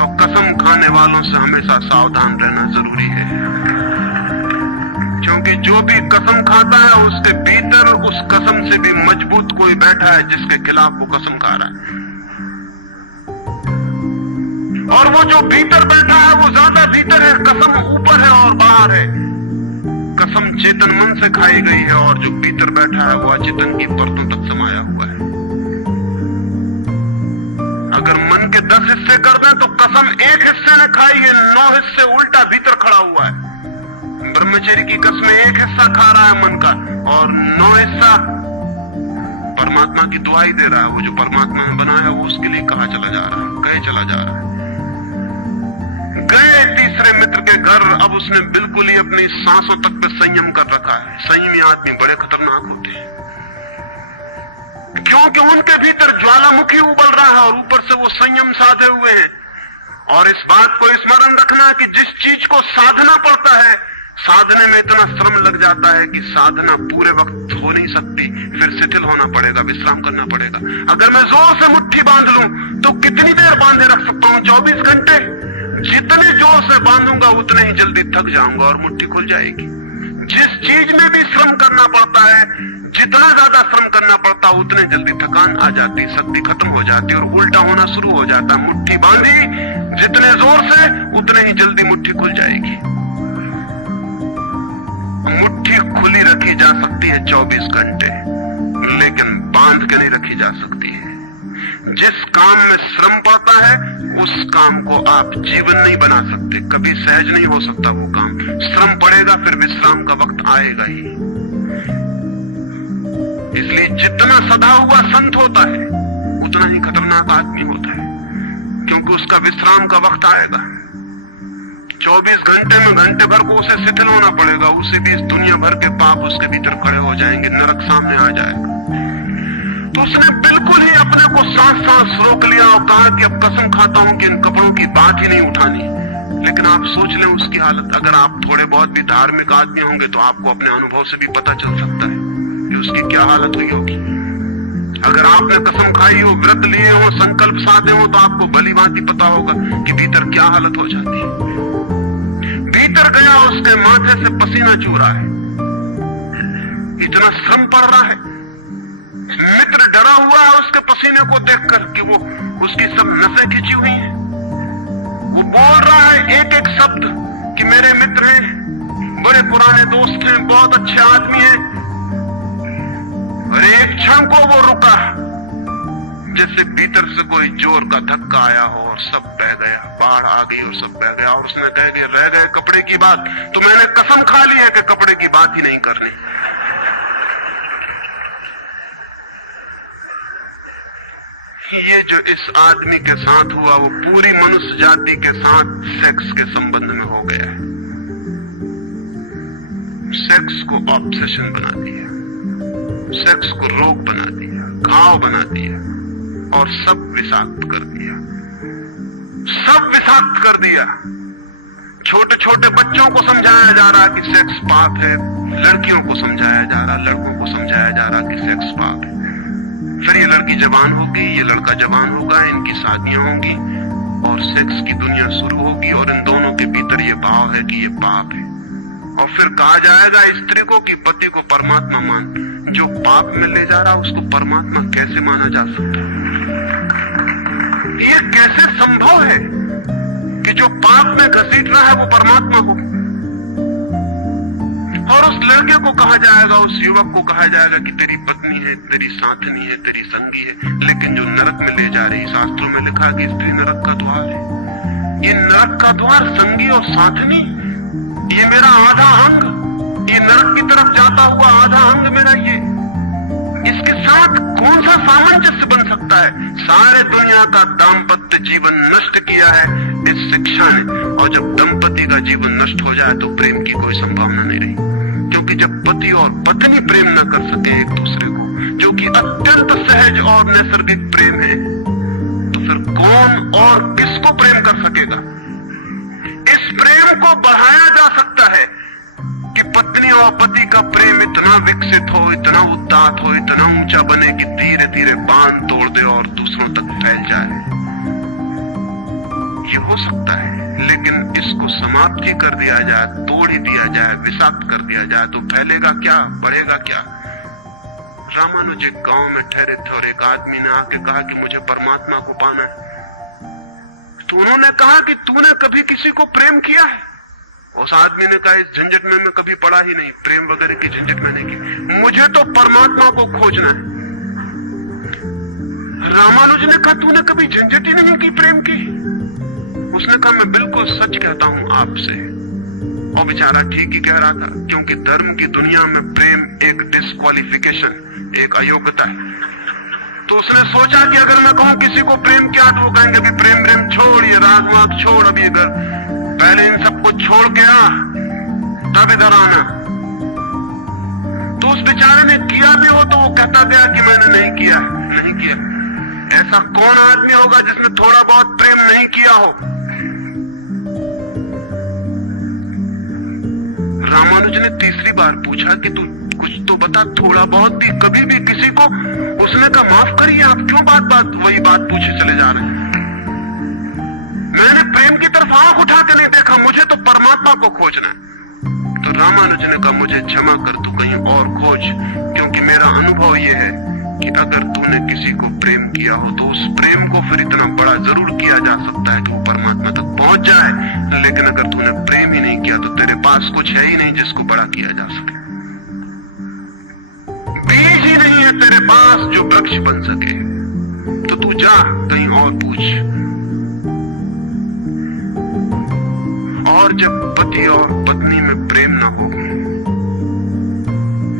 और कसम खाने वालों से हमेशा सावधान रहना जरूरी है, क्योंकि जो भी कसम खाता है उसके भीतर उस कसम से भी मजबूत कोई बैठा है जिसके खिलाफ वो कसम खा रहा है। और वो जो भीतर बैठा है वो ज्यादा भीतर है, कसम ऊपर है और बाहर है। कसम चेतन मन से खाई गई है और जो भीतर बैठा है वो अचेतन की परतों तक समाया हुआ है। अगर मन के 10 हिस्से कर दें तो कसम एक हिस्से ने खाई है, 9 हिस्से उल्टा भीतर खड़ा हुआ है। ब्रह्मचर्य की कसम एक हिस्सा खा रहा है मन का, और 9 हिस्सा परमात्मा की दुआई दे रहा है। वो जो परमात्मा ने बनाया है वो उसके लिए कहा चला जा रहा है, कहे चला जा रहा है। गए तीसरे मित्र के घर, अब उसने बिल्कुल ही अपनी सांसों तक पे संयम कर रखा है। संयमी आदमी बड़े खतरनाक होते हैं, क्योंकि उनके भीतर ज्वालामुखी उबल रहा है और ऊपर से वो संयम साधे हुए हैं। और इस बात को स्मरण रखना कि जिस चीज को साधना पड़ता है, साधने में इतना श्रम लग जाता है कि साधना पूरे वक्त हो नहीं सकती, फिर शिथिल होना पड़ेगा, विश्राम करना पड़ेगा। अगर मैं जोर से मुट्ठी बांध लूं तो कितनी देर बांधे रख सकता हूं? 24 घंटे। जितने जोर से बांधूंगा उतने ही जल्दी थक जाऊंगा और मुट्ठी खुल जाएगी। जिस चीज में भी श्रम करना पड़ता है, जितना ज्यादा श्रम करना पड़ता है उतने जल्दी थकान आ जाती, शक्ति खत्म हो जाती और उल्टा होना शुरू हो जाता। मुट्ठी बांधी जितने जोर से उतने ही जल्दी मुट्ठी खुल जाएगी। मुट्ठी खुली रखी जा सकती है 24 घंटे, लेकिन बांध के नहीं रखी जा सकती है। जिस काम में श्रम पड़ता है उस काम को आप जीवन नहीं बना सकते, कभी सहज नहीं हो सकता वो काम। श्रम पड़ेगा, फिर विश्राम का वक्त आएगा ही। इसलिए जितना सदा हुआ संत होता है उतना ही खतरनाक आदमी होता है, क्योंकि उसका विश्राम का वक्त आएगा। 24 घंटे में घंटे भर को उसे शिथिल होना पड़ेगा, उसी बीच दुनिया भर के पाप उसके भीतर खड़े हो जाएंगे, नरक सामने आ जाएगा। तो उसने बिल्कुल ही अपने को सांस सांस रोक लिया और कहा कि अब कसम खाता हूं कि इन कपड़ों की बात ही नहीं उठानी। लेकिन आप सोच लें उसकी हालत, अगर आप थोड़े बहुत भी धार्मिक आदमी होंगे तो आपको अपने अनुभव से भी पता चल सकता है कि उसकी क्या हालत हुई होगी। अगर आपने कसम खाई हो, व्रत लिए हो, संकल्प साधे हो, तो आपको भली भांति पता होगा कि भीतर क्या हालत हो जाती है। भीतर गया, उसके माथे से पसीना चू रहा है, इतना श्रम पड़ रहा है। मित्र डरा हुआ है उसके पसीने को देखकर कि वो उसकी सब नसें खिंची हुई हैं। वो बोल रहा है एक एक शब्द कि मेरे मित्र हैं, बड़े पुराने दोस्त हैं, बहुत अच्छे आदमी हैं। और एक क्षण को वो रुका, जैसे भीतर से कोई जोर का धक्का आया हो और सब बह गया, बाढ़ आ गई और सब बह गया। और उसने कह दिया, रह गए कपड़े की बात, तो मैंने कसम खा ली है कि कपड़े की बात ही नहीं करनी। ये जो इस आदमी के साथ हुआ वो पूरी मनुष्य जाति के साथ सेक्स के संबंध में हो गया है। सेक्स को ऑब्सेशन बना दिया, सेक्स को रोग बना दिया, घाव बना दिया और सब विषाक्त कर दिया, सब विषाक्त कर दिया। छोटे छोटे बच्चों को समझाया जा रहा कि सेक्स पाप है, लड़कियों को समझाया जा रहा, लड़कों को समझाया जा रहा कि सेक्स पाप है। फिर ये लड़की जवान होगी, ये लड़का जवान होगा, इनकी शादियां होंगी और सेक्स की दुनिया शुरू होगी और इन दोनों के भीतर ये भाव है कि ये पाप है। और फिर कहा जाएगा स्त्री को कि पति को परमात्मा मान। जो पाप में ले जा रहा उसको परमात्मा कैसे माना जा सकता? ये कैसे संभव है कि जो पाप में घसीट रहा है वो परमात्मा हो? और उस लड़के को कहा जाएगा, उस युवक को कहा जाएगा कि तेरी पत्नी है, तेरी साथनी है, तेरी संगी है। लेकिन जो नरक में ले जा रही, शास्त्रों में लिखा कि स्त्री नरक का द्वार है। ये नरक का द्वार, संगी और साथनी, ये मेरा आधा अंग, ये नरक की तरफ जाता हुआ आधा अंग मेरा, ये इसके साथ कौन सा सामंजस्य बन सकता है? सारे दुनिया का दाम्पत्य जीवन नष्ट किया है इस शिक्षा ने। और जब दंपति का जीवन नष्ट हो जाए तो प्रेम की कोई संभावना नहीं रही, क्योंकि जब पति और पत्नी प्रेम न कर सके एक दूसरे को, जो कि अत्यंत सहज और नैसर्गिक प्रेम है, तो फिर कौन और किसको प्रेम कर सकेगा? इस प्रेम को बढ़ाया जा सकता है कि पत्नी और पति का प्रेम इतना विकसित हो, इतना उदात्त हो, इतना ऊंचा बने कि धीरे धीरे बांध तोड़ दे और दूसरों तक फैल जाए। ये हो सकता है, लेकिन इसको समाप्त ही कर दिया जाए, तोड़ ही दिया जाए, विषाक्त कर दिया जाए, तो फैलेगा क्या, बढ़ेगा क्या? रामानुज एक गांव में ठहरे थे और एक आदमी ने आके कहा कि मुझे परमात्मा को पाना है। तो उन्होंने कहा कि तूने कभी किसी को प्रेम किया है? उस आदमी ने कहा, इस झंझट में मैं कभी पड़ा ही नहीं, प्रेम वगैरह की झंझट मैंने की, मुझे तो परमात्मा को खोजना है। रामानुज ने कहा, तूने कभी झंझट ही नहीं की प्रेम की? उसने कहा, मैं बिल्कुल सच कहता हूं आपसे। और बेचारा ठीक ही कह रहा था, क्योंकि धर्म की दुनिया में प्रेम एक डिस्क्वालिफिकेशन, एक अयोग्यता है। तो उसने सोचा कि अगर मैं कहूं किसी को प्रेम किया तो वो कहेंगे अभी प्रेम प्रेम छोड़, ये राग वाग छोड़, अभी इधर पहले इन सबको छोड़ के आ, तब इधर आना। तो उस बेचारे ने किया भी हो तो वो कहता गया कि मैंने नहीं किया, नहीं किया। ऐसा कौन आदमी होगा जिसने थोड़ा बहुत प्रेम नहीं किया हो? रामानुज ने तीसरी बार पूछा कि तू कुछ तो बता, थोड़ा बहुत भी, कभी भी किसी को? उसने कहा, माफ करिए, आप क्यों बात बात वही बात पूछे चले जा रहे हैं? मैंने प्रेम की तरफ आंख उठा के नहीं देखा, मुझे तो परमात्मा को खोजना है। तो रामानुज ने कहा, मुझे क्षमा कर, तू कहीं और खोज, क्योंकि मेरा अनुभव यह है कि अगर तूने किसी को प्रेम किया हो तो उस प्रेम को फिर इतना बड़ा जरूर किया जा सकता है कि वो परमात्मा तक पहुंच जाए। लेकिन अगर तूने प्रेम ही नहीं किया तो तेरे पास कुछ है ही नहीं जिसको बड़ा किया जा सके, बीज ही नहीं है तेरे पास जो वृक्ष बन सके। तो तू जा कहीं और पूछ। और जब पति और पत्नी में प्रेम ना हो,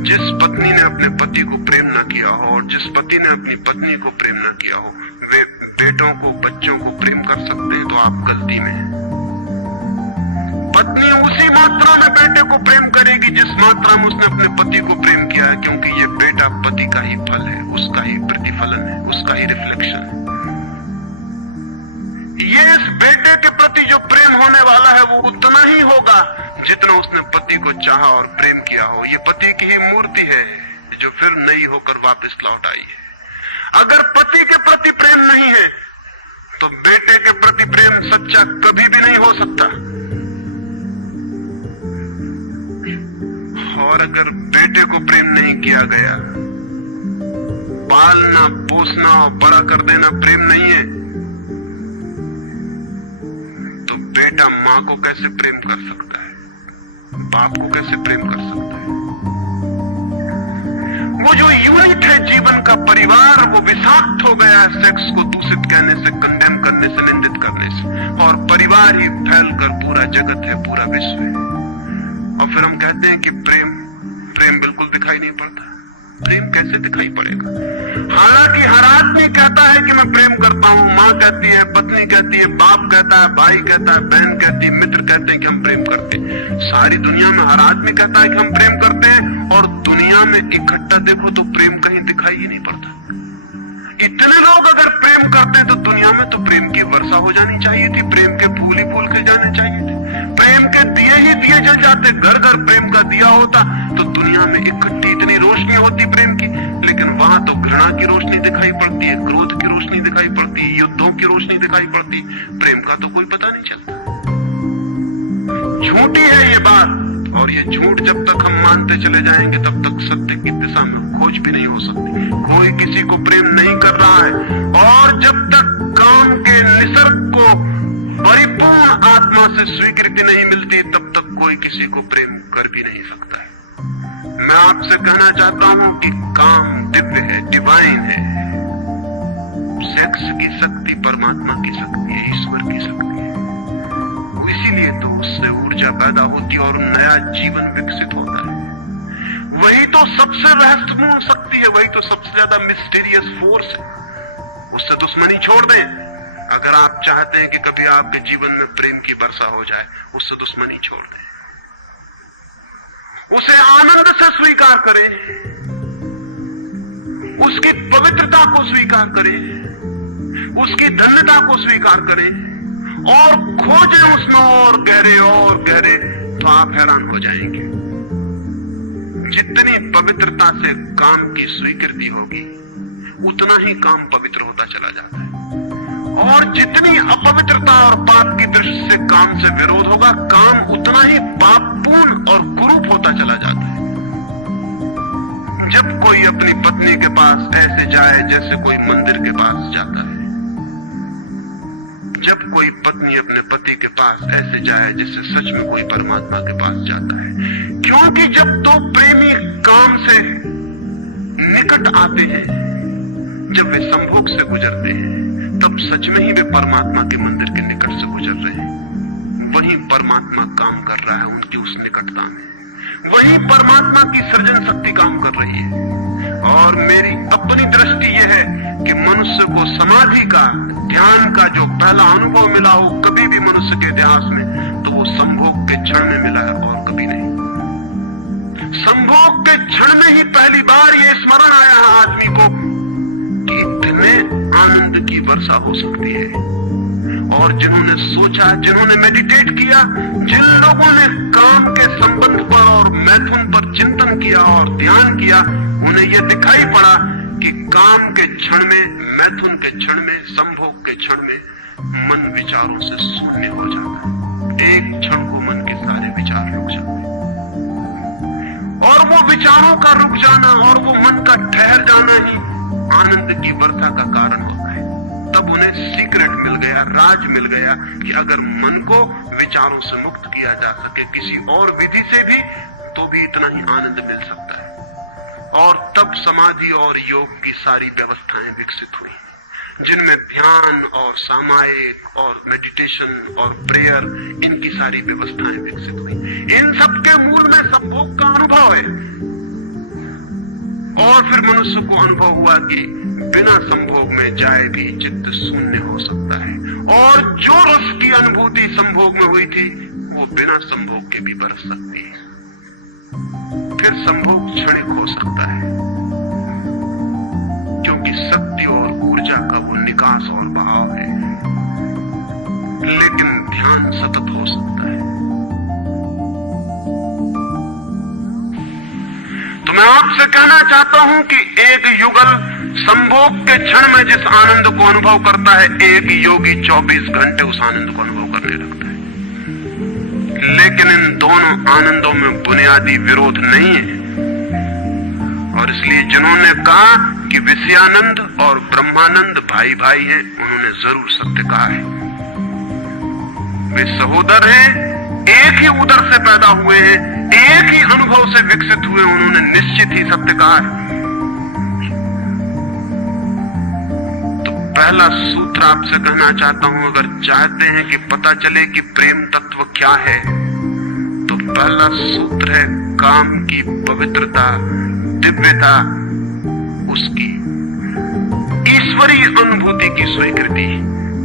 जिस पत्नी ने अपने पति को प्रेम ना किया हो और जिस पति ने अपनी पत्नी को प्रेम ना किया हो, वे बेटों को, बच्चों को प्रेम कर सकते हैं तो आप गलती में हैं। पत्नी उसी मात्रा में बेटे को प्रेम करेगी जिस मात्रा में उसने अपने पति को प्रेम किया है, क्योंकि ये बेटा पति का ही फल है, उसका ही प्रतिफलन है, उसका ही रिफ्लेक्शन है। ये इस बेटे के प्रति जो प्रेम होने वाला है वो उतना ही होगा जितना उसने पति को चाहा और प्रेम किया हो। ये पति की ही मूर्ति है जो फिर नई होकर वापस लौट आई है। अगर पति के प्रति प्रेम नहीं है तो बेटे के प्रति प्रेम सच्चा कभी भी नहीं हो सकता। और अगर बेटे को प्रेम नहीं किया गया, पालना पोसना और बड़ा कर देना प्रेम नहीं है, तो बेटा मां को कैसे प्रेम कर सकता है, बाप को कैसे प्रेम कर सकता है? वो जो यूनिट है जीवन का परिवार, वो विषाक्त हो गया है सेक्स को दूषित कहने से, कंडेम करने से, निंदित करने से, और परिवार ही फैलकर पूरा जगत है, पूरा विश्व है। और फिर हम कहते हैं कि प्रेम बिल्कुल दिखाई नहीं पड़ता। प्रेम कैसे दिखाई पड़ेगा? हालांकि हर आदमी कहता है कि मैं प्रेम करता हूं, मां कहती है, पत्नी कहती है, बाप कहता है, भाई कहता है, बहन कहती है, मित्र कहते हैं कि हम प्रेम करते हैं। सारी दुनिया में हर आदमी कहता है कि हम प्रेम करते हैं, और दुनिया में इकट्ठा देखो तो प्रेम कहीं दिखाई ही नहीं पड़ता। इतने लोग अगर प्रेम करते तो दुनिया में तो प्रेम की वर्षा हो जानी चाहिए थी, प्रेम के फूल ही फूल खिल जाने चाहिए थे, प्रेम के दिए ही दिए जल जाते, घर घर प्रेम का दिया होता तो दुनिया में इकट्ठी इतनी रोशनी होती प्रेम की। लेकिन वहां तो घृणा की रोशनी दिखाई पड़ती है, क्रोध की रोशनी दिखाई पड़ती है, युद्धों की रोशनी दिखाई पड़ती है, प्रेम का तो कोई पता नहीं चलता। झूठी है ये बात, और ये झूठ जब तक हम मानते चले जाएंगे तब तक सत्य की दिशा में खोज भी नहीं हो सकती। कोई किसी को प्रेम नहीं कर रहा है, और जब तक काम के निसर्ग को परिपूर्ण आत्मा से स्वीकृति नहीं मिलती तब तक कोई किसी को प्रेम कर भी नहीं सकता है। मैं आपसे कहना चाहता हूं कि काम दिव्य है, डिवाइन है। सेक्स की शक्ति परमात्मा की शक्ति है, ईश्वर की शक्ति है। इसीलिए तो उससे ऊर्जा पैदा होती है और नया जीवन विकसित होता है। वही तो सबसे रहस्यपूर्ण शक्ति है, वही तो सबसे ज्यादा मिस्टीरियस फोर्स है। उससे दुश्मनी छोड़ दें। अगर आप चाहते हैं कि कभी आपके जीवन में प्रेम की वर्षा हो जाए, उससे दुश्मनी छोड़ दें, उसे आनंद से स्वीकार करें, उसकी पवित्रता को स्वीकार करें, उसकी धन्यता को स्वीकार करें और खोजें उसमें और गहरे, तो आप हैरान हो जाएंगे। जितनी पवित्रता से काम की स्वीकृति होगी उतना ही काम पवित्र होता चला जाता है, और जितनी अपवित्रता और पाप की दृष्टि से काम से विरोध होगा, काम उतना ही पापपूर्ण और कुरूप होता चला जाता है। जब कोई अपनी पत्नी के पास ऐसे जाए जैसे कोई मंदिर के पास जाता है, जब कोई पत्नी अपने पति के पास ऐसे जाए जैसे सच में कोई परमात्मा के पास जाता है, क्योंकि जब दो प्रेमी काम से निकट आते हैं, जब वे संभोग से गुजरते हैं, तब सच में ही वे परमात्मा के मंदिर के निकट से गुजर रहे हैं। वहीं परमात्मा काम कर रहा है उनकी उस निकटता में, वहीं परमात्मा की सृजन शक्ति काम कर रही है। और मेरी अपनी दृष्टि यह है कि मनुष्य को समाधि का, ध्यान का जो पहला अनुभव मिला हो कभी भी मनुष्य के इतिहास में, तो वो संभोग के क्षण में मिला है और कभी नहीं। संभोग के क्षण में ही पहली बार ये स्मरण आया है आदमी को कि इतने आनंद की वर्षा हो सकती है। और जिन्होंने सोचा, जिन्होंने मेडिटेट किया, जिन लोगों ने काम के संबंध पर और मैथुन पर चिंतन किया और ध्यान किया, उन्हें यह दिखाई पड़ा कि काम के क्षण में, मैथुन के क्षण में, संभोग के क्षण में मन विचारों से शून्य हो जाता है। एक क्षण को मन के सारे विचार रुक जाते हैं, और वो विचारों का रुक जाना और वो मन का ठहर जाना ही आनंद की वर्षा का कारण होता है। तब उन्हें सीक्रेट मिल गया, राज मिल गया कि अगर मन को विचारों से मुक्त किया जा सके किसी और विधि से भी, तो भी इतना ही आनंद मिल सकता है। और तब समाधि और योग की सारी व्यवस्थाएं विकसित हुई, जिनमें ध्यान और सामायिक और मेडिटेशन और प्रेयर, इनकी सारी व्यवस्थाएं विकसित हुई। इन सब के मूल में संभोग का अनुभव है। और फिर मनुष्य को अनुभव हुआ कि बिना संभोग में जाए भी चित्त शून्य हो सकता है, और जो रस की अनुभूति संभोग में हुई थी वो बिना संभोग के भी बरस सकती है। फिर संभोग क्षणिक हो सकता है, क्योंकि शक्ति और ऊर्जा का वो निकास और बहाव है, लेकिन ध्यान सतत हो सकता है। तो मैं आपसे कहना चाहता हूं कि एक युगल संभोग के क्षण में जिस आनंद को अनुभव करता है, एक योगी 24 घंटे उस आनंद को अनुभव करने लगता है। लेकिन इन दोनों आनंदों में बुनियादी विरोध नहीं है, और इसलिए जिन्होंने कहा कि विषयानंद और ब्रह्मानंद भाई भाई हैं, उन्होंने जरूर सत्य कहा है। वे सहोदर हैं, एक ही उदर से पैदा हुए हैं, एक ही अनुभव से विकसित हुए, उन्होंने निश्चित ही सत्य कहा है। तो पहला सूत्र आपसे कहना चाहता हूं, अगर चाहते हैं कि पता चले कि प्रेम तत्व क्या है, तो पहला सूत्र है काम की पवित्रता, दिव्यता, उसकी ईश्वरीय अनुभूति की स्वीकृति,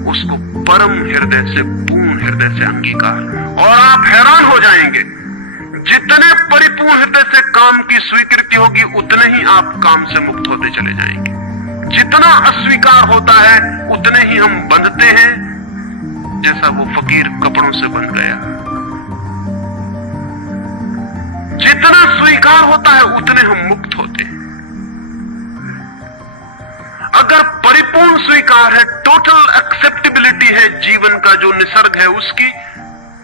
उसको परम हृदय से, पूर्ण हृदय से अंगीकार। और आप हैरान हो जाएंगे, जितने परिपूर्ण हृदय से काम की स्वीकृति होगी, उतने ही आप काम से मुक्त होते चले जाएंगे। जितना अस्वीकार होता है, उतने ही हम बंधते हैं, जैसा वो फकीर कपड़ों से बंध गया। जितना स्वीकार होता है, उतने हम मुक्त होते हैं। अगर परिपूर्ण स्वीकार है, टोटल एक्सेप्टेबिलिटी है जीवन का जो निसर्ग है उसकी,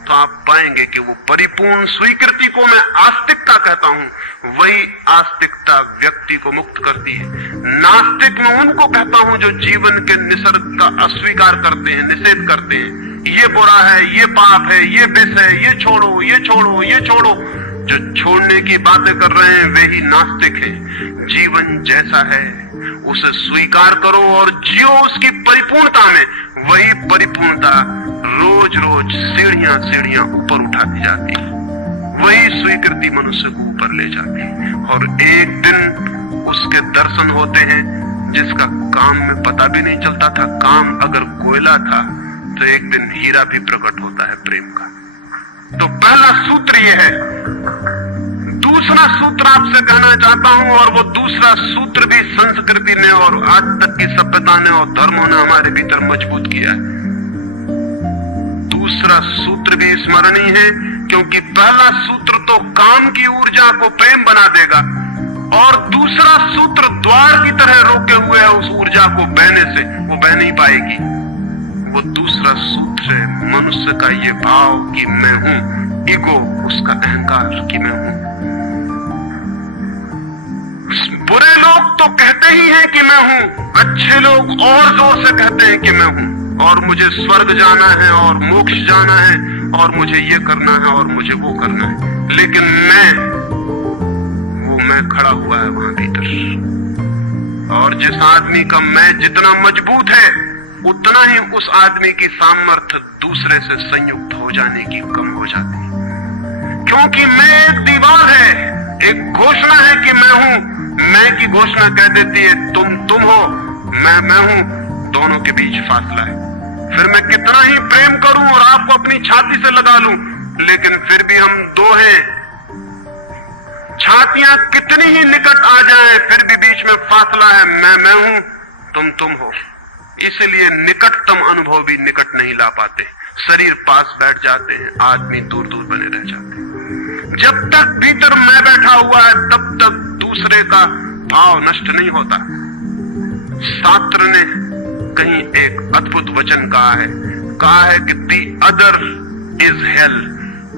तो आप पाएंगे कि वो परिपूर्ण स्वीकृति को मैं आस्तिकता कहता हूं। वही आस्तिकता व्यक्ति को मुक्त करती है। नास्तिक मैं उनको कहता हूं जो जीवन के निसर्ग का अस्वीकार करते हैं, निषेध करते हैं। ये बुरा है, ये पाप है, ये विष है, ये छोड़ो, ये छोड़ो, ये छोड़ो। जो छोड़ने की बातें कर रहे हैं वे ही नास्तिक हैं। जीवन जैसा है उसे स्वीकार करो और जियो उसकी परिपूर्णता में। वही परिपूर्णता रोज रोज सीढ़ियां सीढ़ियां ऊपर उठाती जाती है। वही स्वीकृति मनुष्य को ऊपर ले जाती है, और एक दिन उसके दर्शन होते हैं जिसका काम में पता भी नहीं चलता था। काम अगर कोयला था तो एक दिन हीरा भी प्रकट होता है प्रेम का। तो पहला सूत्र यह है। दूसरा सूत्र आपसे कहना चाहता हूं, और वो दूसरा सूत्र भी संस्कृति ने और आज तक की सभ्यता ने और धर्मों ने हमारे भीतर मजबूत किया है। दूसरा सूत्र भी स्मरणीय है, क्योंकि पहला सूत्र तो काम की ऊर्जा को प्रेम बना देगा, और दूसरा सूत्र द्वार की तरह रोके हुए है उस ऊर्जा को बहने से, वो बह नहीं पाएगी। वो दूसरा सूत्र है मनुष्य का ये भाव कि मैं हूं, ईगो, उसका अहंकार कि मैं हूं। बुरे लोग तो कहते ही हैं कि मैं हूं, अच्छे लोग और जोर से कहते हैं कि मैं हूं, और मुझे स्वर्ग जाना है और मोक्ष जाना है और मुझे ये करना है और मुझे वो करना है। लेकिन वो मैं खड़ा हुआ है वहां भीतर। और जिस आदमी का मैं जितना मजबूत है, उतना ही उस आदमी की सामर्थ्य दूसरे से संयुक्त हो जाने की कम हो जाती है। क्योंकि मैं एक दीवार है, एक घोषणा है कि मैं हूं। मैं की घोषणा कह देती है तुम हो, मैं हूं, दोनों के बीच फासला है। फिर मैं कितना ही प्रेम करूं और आपको अपनी छाती से लगा लूं, लेकिन फिर भी हम दो हैं। छातियां कितनी ही निकट आ जाएं, फिर भी बीच में फासला है। मैं हूं, तुम हो। इसलिए निकटतम अनुभव भी निकट नहीं ला पाते। शरीर पास बैठ जाते हैं, आदमी दूर दूर बने रह जाते हैं। जब तक भीतर मैं बैठा हुआ है, तब तक दूसरे का भाव नष्ट नहीं होता। शास्त्र ने कहीं एक अद्भुत वचन कहा है कि दी अदर इज हेल।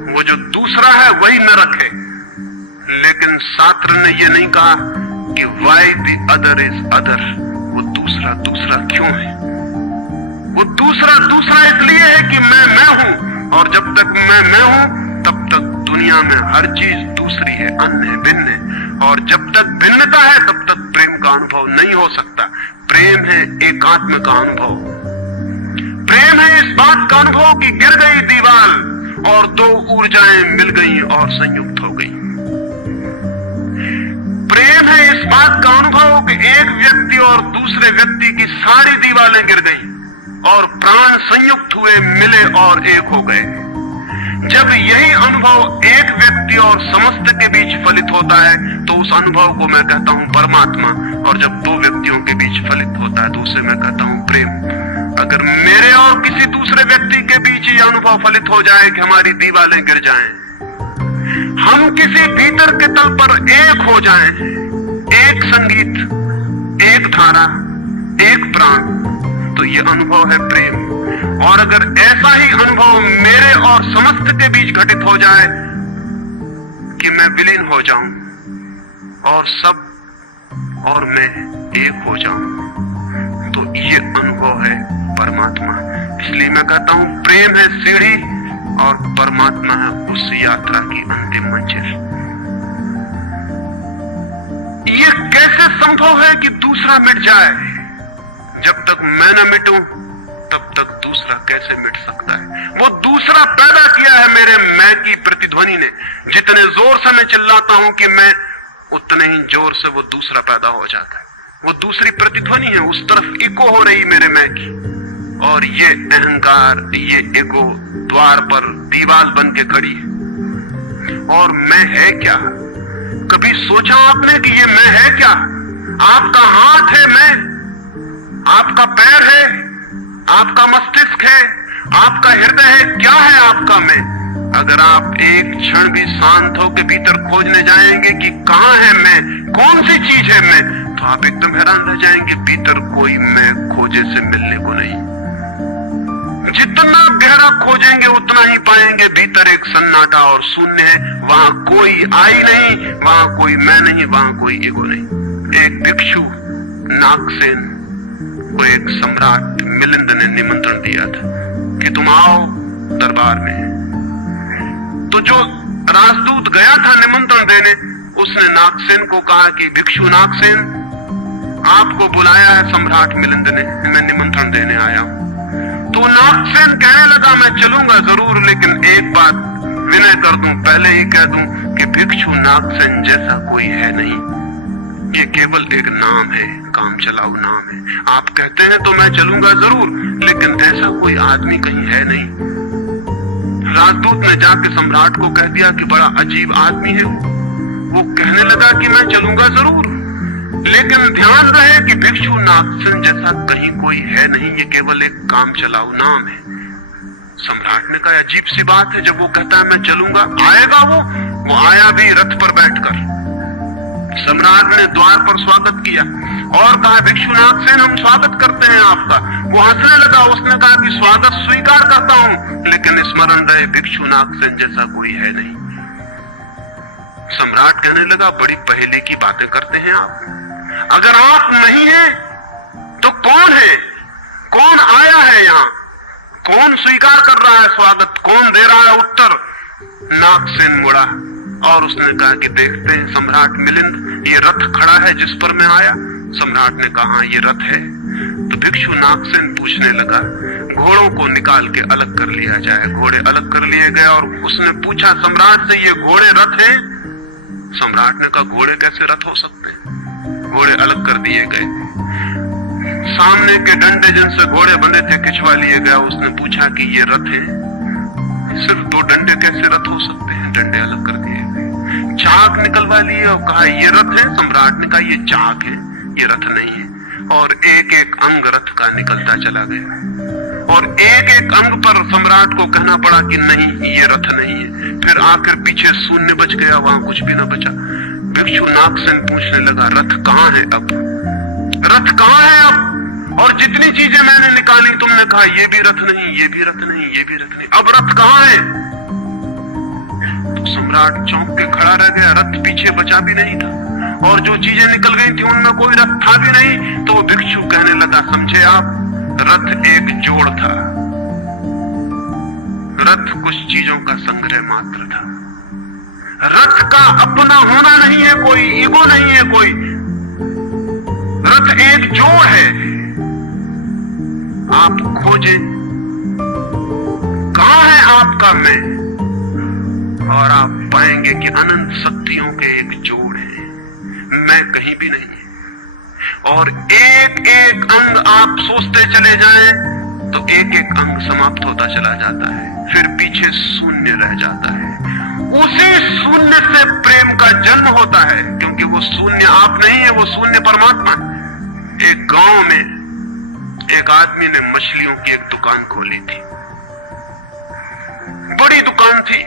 वो जो दूसरा है वही नरक है। लेकिन शास्त्र ने ये नहीं कहा कि why the other is other. वो दूसरा क्यों है? वो दूसरा इसलिए है कि मैं हूं, और जब तक मैं हूं तब तक दुनिया में हर चीज दूसरी है, अन्य है, भिन्न है। और जब तक भिन्नता है तब तक प्रेम का अनुभव नहीं हो सकता। प्रेम है एकात्म का अनुभव। प्रेम है इस बात का अनुभव कि गिर गई दीवार और दो ऊर्जाएं मिल गई और संयुक्त हो गई। प्रेम है इस बात का अनुभव कि एक व्यक्ति और दूसरे व्यक्ति की सारी दीवारें गिर गई और प्राण संयुक्त हुए, मिले और एक हो गए। जब यही अनुभव एक व्यक्ति और समस्त के बीच फलित होता है तो उस अनुभव को मैं कहता हूं परमात्मा, और जब दो व्यक्तियों के बीच फलित होता है तो उसे मैं कहता हूं प्रेम। अगर मेरे और किसी दूसरे व्यक्ति के बीच ये अनुभव फलित हो जाए कि हमारी दीवारें गिर जाएं, हम किसी भीतर के तल पर एक हो जाएं, एक संगीत, एक धारा, एक प्राण, तो ये अनुभव है प्रेम। और अगर ऐसा ही अनुभव मेरे और समस्त के बीच घटित हो जाए कि मैं विलीन हो जाऊं और सब और मैं एक हो जाऊं, तो ये अनुभव है परमात्मा। इसलिए मैं कहता हूं प्रेम है सीढ़ी और परमात्मा है उस यात्रा की अंतिम मंजिल। ये कैसे संभव है कि दूसरा मिट जाए? जब तक मैं न मिटूं तब तक दूसरा कैसे मिट सकता है? वो दूसरा पैदा किया है मेरे मैं की प्रतिध्वनि ने। जितने जोर से मैं चिल्लाता हूं कि मैं, उतने ही जोर से वो दूसरा पैदा हो जाता है। वो दूसरी प्रतिध्वनि है, उस तरफ इको हो रही मेरे मैं की। और ये अहंकार, ये ईगो द्वार पर दीवार बन के खड़ी है। और मैं है क्या? कभी सोचा आपने कि ये मैं है क्या? आपका हाथ है मैं, आपका पैर है, आपका मस्तिष्क है, आपका हृदय है, क्या है आपका मैं? अगर आप एक क्षण भी शांत होकर भीतर खोजने जाएंगे कि कहां है मैं, कौन सी चीज है मैं, तो आप एकदम हैरान रह जाएंगे। भीतर कोई मैं खोजे से मिलने को नहीं। जितना गहरा खोजेंगे उतना ही पाएंगे भीतर एक सन्नाटा और शून्य है। वहां कोई आई नहीं, वहां कोई मैं नहीं, वहां कोई ईगो नहीं। एक भिक्षु नागसेन को एक सम्राट मिलिंद ने निमंत्रण दिया था कि तुम आओ दरबार में। तो जो राजदूत गया था निमंत्रण देने, उसने नागसेन को कहा कि भिक्षु नागसेन, आपको बुलाया है सम्राट मिलिंद ने, मैं निमंत्रण देने आया हूं। तो नागसेन कहने लगा मैं चलूंगा जरूर, लेकिन एक बात विनय कर दूं, पहले ही कह दूं कि भिक्षु नागसेन जैसा कोई है नहीं। ये केवल एक नाम है, काम चलाऊ नाम है। आप कहते हैं तो मैं चलूंगा जरूर, लेकिन ऐसा कोई आदमी कहीं है नहीं। राजदूत ने जाके सम्राट को कह दिया कि बड़ा अजीब आदमी है वो कहने लगा कि मैं चलूंगा जरूर, लेकिन ध्यान रहे कि भिक्षु नागसेन जैसा कहीं कोई है नहीं, ये केवल एक काम चलाऊ नाम है। सम्राट ने कहा अजीब सी बात है, जब वो कहता है मैं चलूंगा, आएगा वो आया भी रथ पर बैठकर। सम्राट ने द्वार पर स्वागत किया और कहा भिक्षु नागसेन हम स्वागत करते हैं आपका। वो हंसने लगा, उसने कहा कि स्वागत स्वीकार करता हूं, लेकिन स्मरण रहे भिक्षु नागसेन जैसा कोई है नहीं। सम्राट कहने लगा बड़ी पहेली की बातें करते हैं आप। अगर आप नहीं हैं तो कौन है? कौन आया है यहाँ? कौन स्वीकार कर रहा है स्वागत? कौन दे रहा है उत्तर? नागसेन मुड़ा और उसने कहा कि देखते हैं सम्राट मिलिंद, ये रथ खड़ा है जिस पर मैं आया। सम्राट ने कहा ये रथ है। तो भिक्षु नागसेन पूछने लगा, घोड़ों को निकाल के अलग कर लिया जाए। घोड़े अलग कर लिए गए और उसने पूछा सम्राट से ये घोड़े रथ हैं? सम्राट ने कहा घोड़े कैसे रथ हो सकते हैं? घोड़े अलग कर दिए गए। सामने के डंडे जिनसे घोड़े बंधे थे खिंचवा लिए गया। उसने पूछा कि ये रथ है? सिर्फ दो डंडे कैसे रथ हो सकते हैं? डंडे अलग कर दिए गए। चाक निकलवा लिए और कहा ये रथ है? सम्राट ने कहा ये चाक है, ये रथ नहीं है। और एक एक अंग रथ का निकलता चला गया और एक एक अंग पर सम्राट को कहना पड़ा कि नहीं ये रथ नहीं है। फिर आकर पीछे शून्य बच गया, वहां कुछ भी न बचा। भिक्षु नागसेन पूछने लगा रथ कहां है अब? रथ कहां है अब? और जितनी चीजें मैंने निकाली तुमने कहा ये भी रथ नहीं, ये भी रथ नहीं, ये भी रथ नहीं, अब रथ कहां है? तो सम्राट चौंक के खड़ा रह गया। रथ पीछे बचा भी नहीं था और जो चीजें निकल गई थी उनमें कोई रथ था भी नहीं। तो भिक्षु कहने लगा समझे आप, रथ एक जोड़ था। रथ कुछ चीजों का संग्रह मात्र था। रथ का अपना होना नहीं है कोई, ईगो नहीं है कोई। रथ एक जोड़ है। आप खोजें कहां है आपका मैं, और आप पाएंगे कि अनंत शक्तियों के एक जोड़ है। मैं कहीं भी नहीं है। और एक एक अंग आप सोचते चले जाएं तो तो एक एक अंग समाप्त होता चला जाता है, फिर पीछे शून्य रह जाता है। उसी शून्य से प्रेम का जन्म होता है, क्योंकि वो शून्य आप नहीं है, वो शून्य परमात्मा है। एक गांव में एक आदमी ने मछलियों की एक दुकान खोली थी, बड़ी दुकान थी।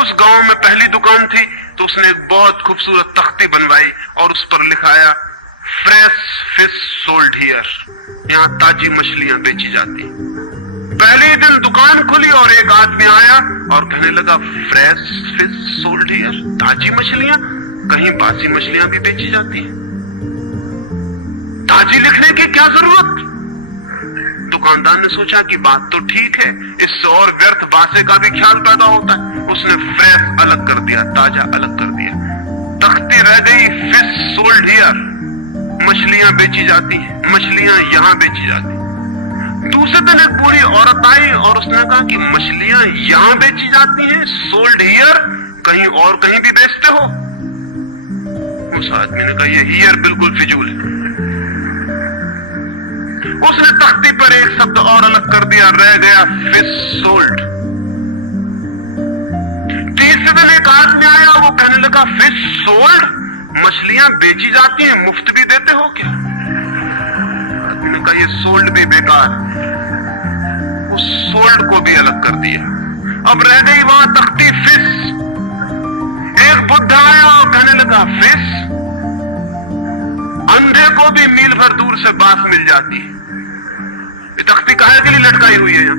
उस गांव में पहली दुकान थी, तो उसने एक बहुत खूबसूरत तख्ती बनवाई और उस पर लिखाया फ्रेश फिश सोल्ड हियर, यहां ताजी मछलियां बेची जाती। पहले ही दिन दुकान खुली और एक आदमी आया और कहने लगा फ्रेश फिश सोल्ड हियर, ताजी मछलियां, कहीं बासी मछलियां भी बेची जाती हैं? ताजी लिखने की क्या जरूरत? दुकानदार ने सोचा कि बात तो ठीक है, इससे और व्यर्थ बासे का भी ख्याल पैदा होता है। उसने फ्रेश अलग कर दिया, ताजा अलग कर दिया। तख्ती रह गई फिश सोल्ड हियर, मछलियां बेची जाती हैं, मछलियां यहां बेची जाती। दूसरे दिन एक बूढ़ी औरत आई और उसने कहा कि मछलियां यहां बेची जाती हैं, सोल्ड हियर, कहीं और कहीं भी बेचते हो? उस आदमी ने कहा ये हियर बिल्कुल फिजूल है। उसने तख्ती पर एक शब्द और अलग कर दिया, रह गया फिश सोल्ड। तीसरे दिन एक आदमी आया, वो कहने लगा फिश सोल्ड, मछलियां बेची जाती हैं, मुफ्त भी देते हो क्या? आदमी ने कहा ये सोल्ड भी बेकार। उस सोल्ड को भी अलग कर दिया। अब रह गई वहां तख्ती फिश। एक बुद्ध आया और कहने लगा फिश, अंधे को भी मील भर दूर से बांस मिल जाती है, ये तख्ती काहे के लिए लटकाई हुई है यहां?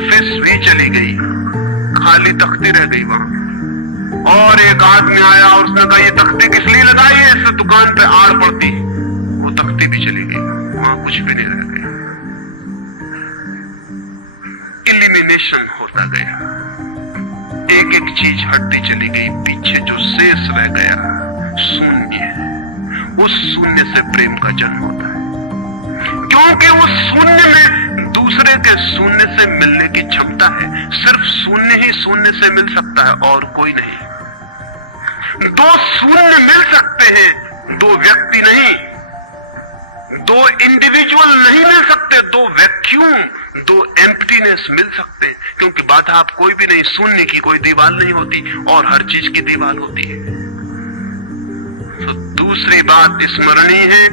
फिश भी चली गई, खाली तख्ती रह गई वहां। और एक आदमी आया और उसने कहा ये तख्ती किस लिए लगाई है, इससे दुकान पे आड़ पड़ती। वो तख्ती भी चली गई, वहां कुछ भी नहीं रह गया। इलिमिनेशन होता गया, एक एक चीज हटती चली गई, पीछे जो शेष रह गया शून्य। उस शून्य से प्रेम का जन्म होता है, क्योंकि उस शून्य में दूसरे के शून्य से मिलने की क्षमता है। सिर्फ शून्य ही शून्य से मिल सकता है और कोई नहीं। दो शून्य मिल सकते हैं, दो व्यक्ति नहीं, दो इंडिविजुअल नहीं मिल सकते, दो वैक्यूम, दो एम्प्टीनेस मिल सकते हैं, क्योंकि बाधा आप कोई भी नहीं, शून्य की कोई दीवार नहीं होती और हर चीज की दीवार होती है। तो दूसरी बात स्मरणीय है,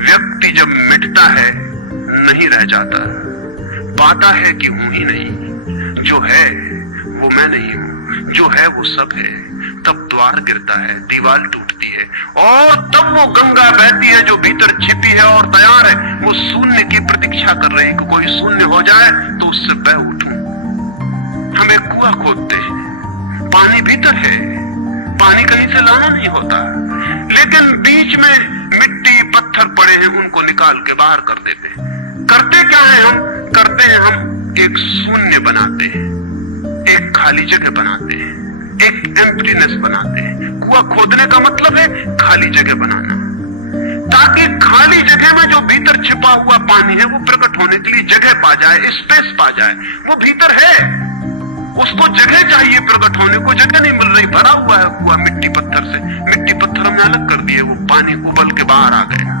व्यक्ति जब मिटता है नहीं रह जाता, पाता है कि हूं ही नहीं, जो है वो मैं नहीं हूं, जो है वो सब है। तब द्वार गिरता है, दीवार टूटती है और तब वो गंगा बहती है जो भीतर छिपी है और तैयार है। वो शून्य की प्रतीक्षा कर रही है कि कोई शून्य हो जाए तो उससे बह उठूं। हम एक कुआं खोदते हैं, पानी भीतर है, पानी कहीं से लाना नहीं होता, लेकिन बीच में मिट्टी पत्थर पड़े हैं, उनको निकाल के बाहर कर देते हैं। करते क्या है हम? करते हैं हम एक शून्य बनाते हैं, एक खाली जगह बनाते हैं, एक एम्प्टीनेस बनाते हैं। कुआं खोदने का मतलब है खाली जगह बनाना, ताकि खाली जगह में जो भीतर छिपा हुआ पानी है वो प्रकट होने के लिए जगह पा जाए, स्पेस पा जाए। वो भीतर है, उसको जगह चाहिए प्रकट होने को, जगह नहीं मिल रही, भरा हुआ है कुआं मिट्टी पत्थर से। मिट्टी पत्थर हमने अलग कर दिए, वो पानी उबल के बाहर आ गया।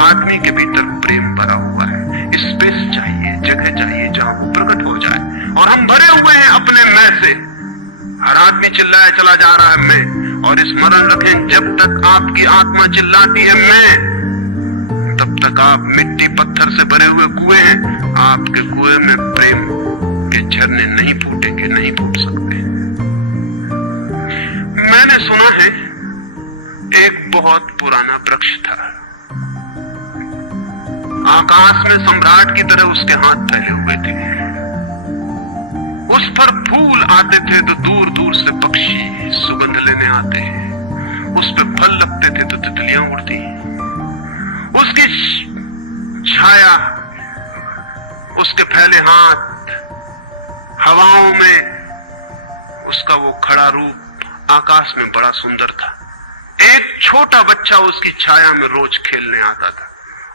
आदमी के भीतर प्रेम भरा हुआ है, स्पेस चाहिए, जगह चाहिए जहां वो प्रकट हो जाए। और हम भरे हुए हैं अपने मैं से। हर आदमी चिल्लाया चला जा रहा है मैं, और स्मरण रखें जब तक आपकी आत्मा चिल्लाती है मैं, तब तक आप मिट्टी पत्थर से भरे हुए कुएं हैं। आपके कुएं में प्रेम के झरने नहीं फूटेंगे, नहीं फूट सकते। मैंने सुना है एक बहुत पुराना वृक्ष था, आकाश में सम्राट की तरह उसके हाथ फैले हुए थे। उस पर फूल आते थे तो दूर दूर से पक्षी सुगंध लेने आते हैं, उस पर फल लगते थे तो तितलियां उड़ती। उसकी छाया, उसके फैले हाथ, हवाओं में उसका वो खड़ा रूप आकाश में बड़ा सुंदर था। एक छोटा बच्चा उसकी छाया में रोज खेलने आता था।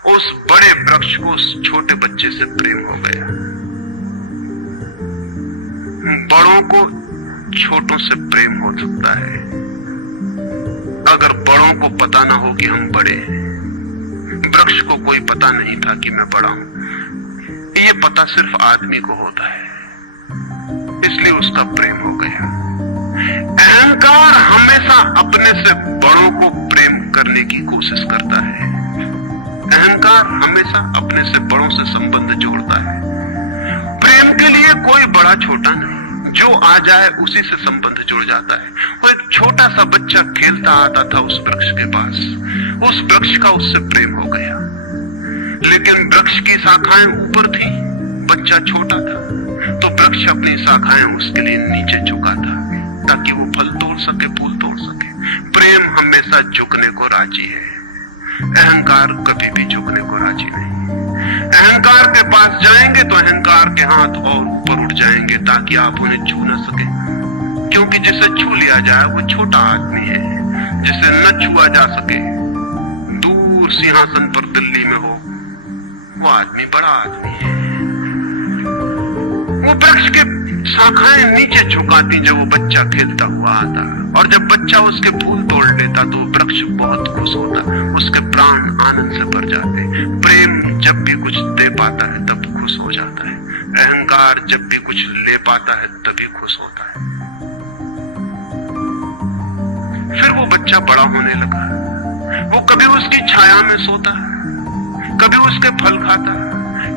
उस बड़े वृक्ष को उस छोटे बच्चे से प्रेम हो गया। बड़ों को छोटों से प्रेम हो सकता है, अगर बड़ों को पता ना हो कि हम बड़े हैं। वृक्ष को कोई पता नहीं था कि मैं बड़ा हूं। ये पता सिर्फ आदमी को होता है, इसलिए उसका प्रेम हो गया। अहंकार हमेशा अपने से बड़ों को प्रेम करने की कोशिश करता है। अहंकार हमेशा अपने से बड़ों से संबंध जोड़ता है। प्रेम के लिए कोई बड़ा छोटा नहीं, जो आ जाए उसी से संबंध जुड़ जाता है। और एक छोटा सा बच्चा खेलता आता था उस वृक्ष के पास, उस वृक्ष का उससे प्रेम हो गया। लेकिन वृक्ष की शाखाएं ऊपर थी, बच्चा छोटा था, तो वृक्ष अपनी शाखाएं उसके लिए नीचे झुका था ताकि वो फल तोड़ सके, फूल तोड़ सके। प्रेम हमेशा झुकने को राजी है, अहंकार कभी भी झुकने को राजी नहीं। अहंकार के पास जाएंगे तो अहंकार के हाथ और ऊपर उठ जाएंगे ताकि आप उन्हें छू न सके, क्योंकि जिसे छू लिया जाए वो छोटा आदमी है। जिसे न छुआ जा सके, दूर सिंहासन पर दिल्ली में हो, वो आदमी बड़ा आदमी है। वो वृक्ष के शाखाएं नीचे झुकाती जब वो बच्चा खेलता हुआ आता, और जब बच्चा उसके फूल तोड़ लेता तो वृक्ष बहुत खुश होता, उसके प्राण आनंद से भर जाते। प्रेम जब भी कुछ दे पाता है तब खुश हो जाता है, अहंकार जब भी कुछ ले पाता है तभी खुश होता है। फिर वो बच्चा बड़ा होने लगा, वो कभी उसकी छाया में सोता, कभी उसके फल खाता,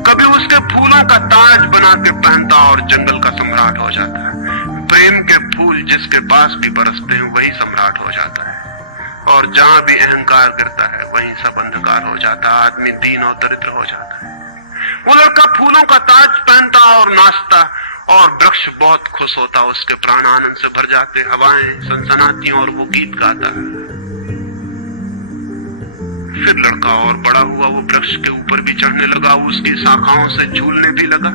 कभी उसके फूलों का ताज बना के पहनता और जंगल का सम्राट हो जाता है। प्रेम के फूल जिसके पास भी बरसते हैं वही सम्राट हो जाता है, और जहां भी अहंकार गिरता है वहीं सब अंधकार हो जाता है, आदमी दीन और दरिद्र हो जाता है। वो लड़का फूलों का ताज पहनता और नाचता, और वृक्ष बहुत खुश होता, उसके प्राण आनंद से भर जाते, हवाएं सनसनाती और वो गीत गाता। फिर लड़का और बड़ा हुआ, वो वृक्ष के ऊपर भी चढ़ने लगा, उसकी शाखाओं से झूलने भी लगा,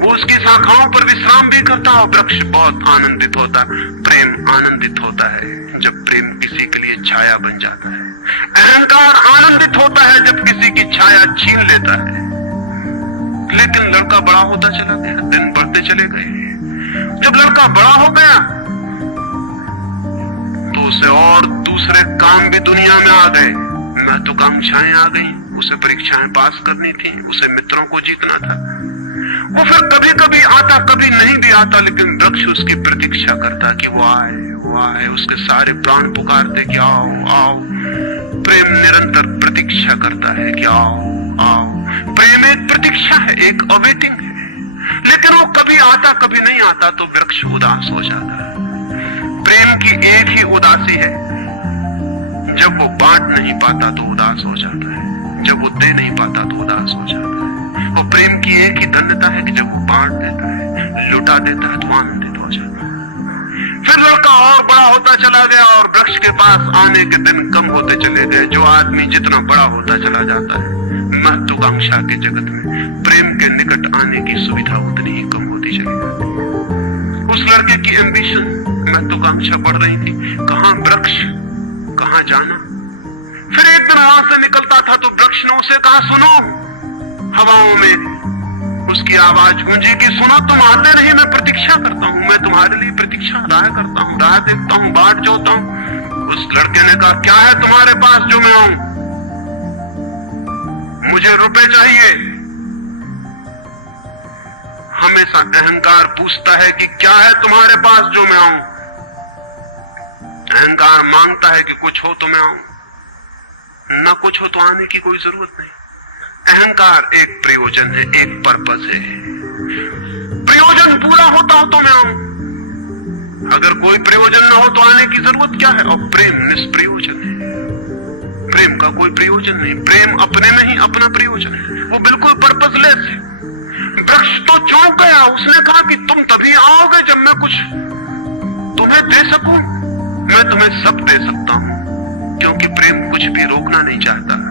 वो उसकी शाखाओं पर विश्राम भी करता, और वृक्ष बहुत आनंदित होता। प्रेम आनंदित होता है जब प्रेम किसी के लिए छाया बन जाता है। अहंकार आनंदित होता है जब किसी की छाया छीन लेता है। लेकिन लड़का बड़ा होता चला गया, दिन बढ़ते चले गए। जब लड़का बड़ा हो गया तो उसे और दूसरे काम भी दुनिया में आ गए, महत्वाकांक्षाएं आ गई, उसे परीक्षाएं पास करनी थी, उसे मित्रों को जीतना था। वो फिर कभी कभी आता, कभी नहीं भी आता, लेकिन वृक्ष उसकी प्रतीक्षा करता कि वो आए, वो आए। उसके सारे प्राण पुकारते कि आओ आओ। प्रेम निरंतर प्रतीक्षा करता है कि आओ आओ। प्रेम एक प्रतीक्षा है, एक अवेटिंग है। लेकिन वो कभी आता, कभी नहीं आता, तो वृक्ष उदास हो जाता है। प्रेम की एक ही उदासी है, जब वो बांट नहीं पाता तो उदास हो जाता है, जब वो दे नहीं पाता तो उदास हो जाता है। और प्रेम की एक ही धन्यता है कि जब वो बांट देता है, लुटा देता है, तो आनंदित हो जाता है। फिर लड़का और बड़ा होता चला गया, और वृक्ष के पास आने के दिन कम होते चले गए। जो आदमी जितना बड़ा होता चला जाता है महत्वाकांक्षा के जगत में, प्रेम के निकट आने की सुविधा उतनी ही कम होती चली जाती है। उस लड़के की एम्बिशन, महत्वाकांक्षा बढ़ रही थी, कहां वृक्ष, कहां जाना। फिर एक दिन वहां से निकलता था तो वृक्ष ने उसे कहा, सुनो। हवाओं में उसकी आवाज गूंजी कि सुनो, तुम आते नहीं, मैं प्रतीक्षा करता हूं, मैं तुम्हारे लिए प्रतीक्षा राह करता हूं, राह देखता हूं, बाट जोता हूं। उस लड़के ने कहा, क्या है तुम्हारे पास जो मैं आऊं? मुझे रुपए चाहिए। हमेशा अहंकार पूछता है कि क्या है तुम्हारे पास जो मैं आऊं। अहंकार मांगता है कि कुछ हो तो मैं आऊं, न कुछ हो तो आने की कोई जरूरत नहीं। अहंकार एक प्रयोजन है, एक पर्पस है। प्रयोजन पूरा होता हो तो मैं आऊं, अगर कोई प्रयोजन न हो तो आने की जरूरत क्या है। और प्रेम निष्प्रयोजन है, प्रेम का कोई प्रयोजन नहीं। प्रेम अपने में ही अपना प्रयोजन है, वो बिल्कुल पर्पसलेस है। वृक्ष तो चौंक गया, उसने कहा कि तुम तभी आओगे जब मैं कुछ तुम्हें दे सकूं। मैं तुम्हें सब दे सकता हूं, क्योंकि प्रेम कुछ भी रोकना नहीं चाहता।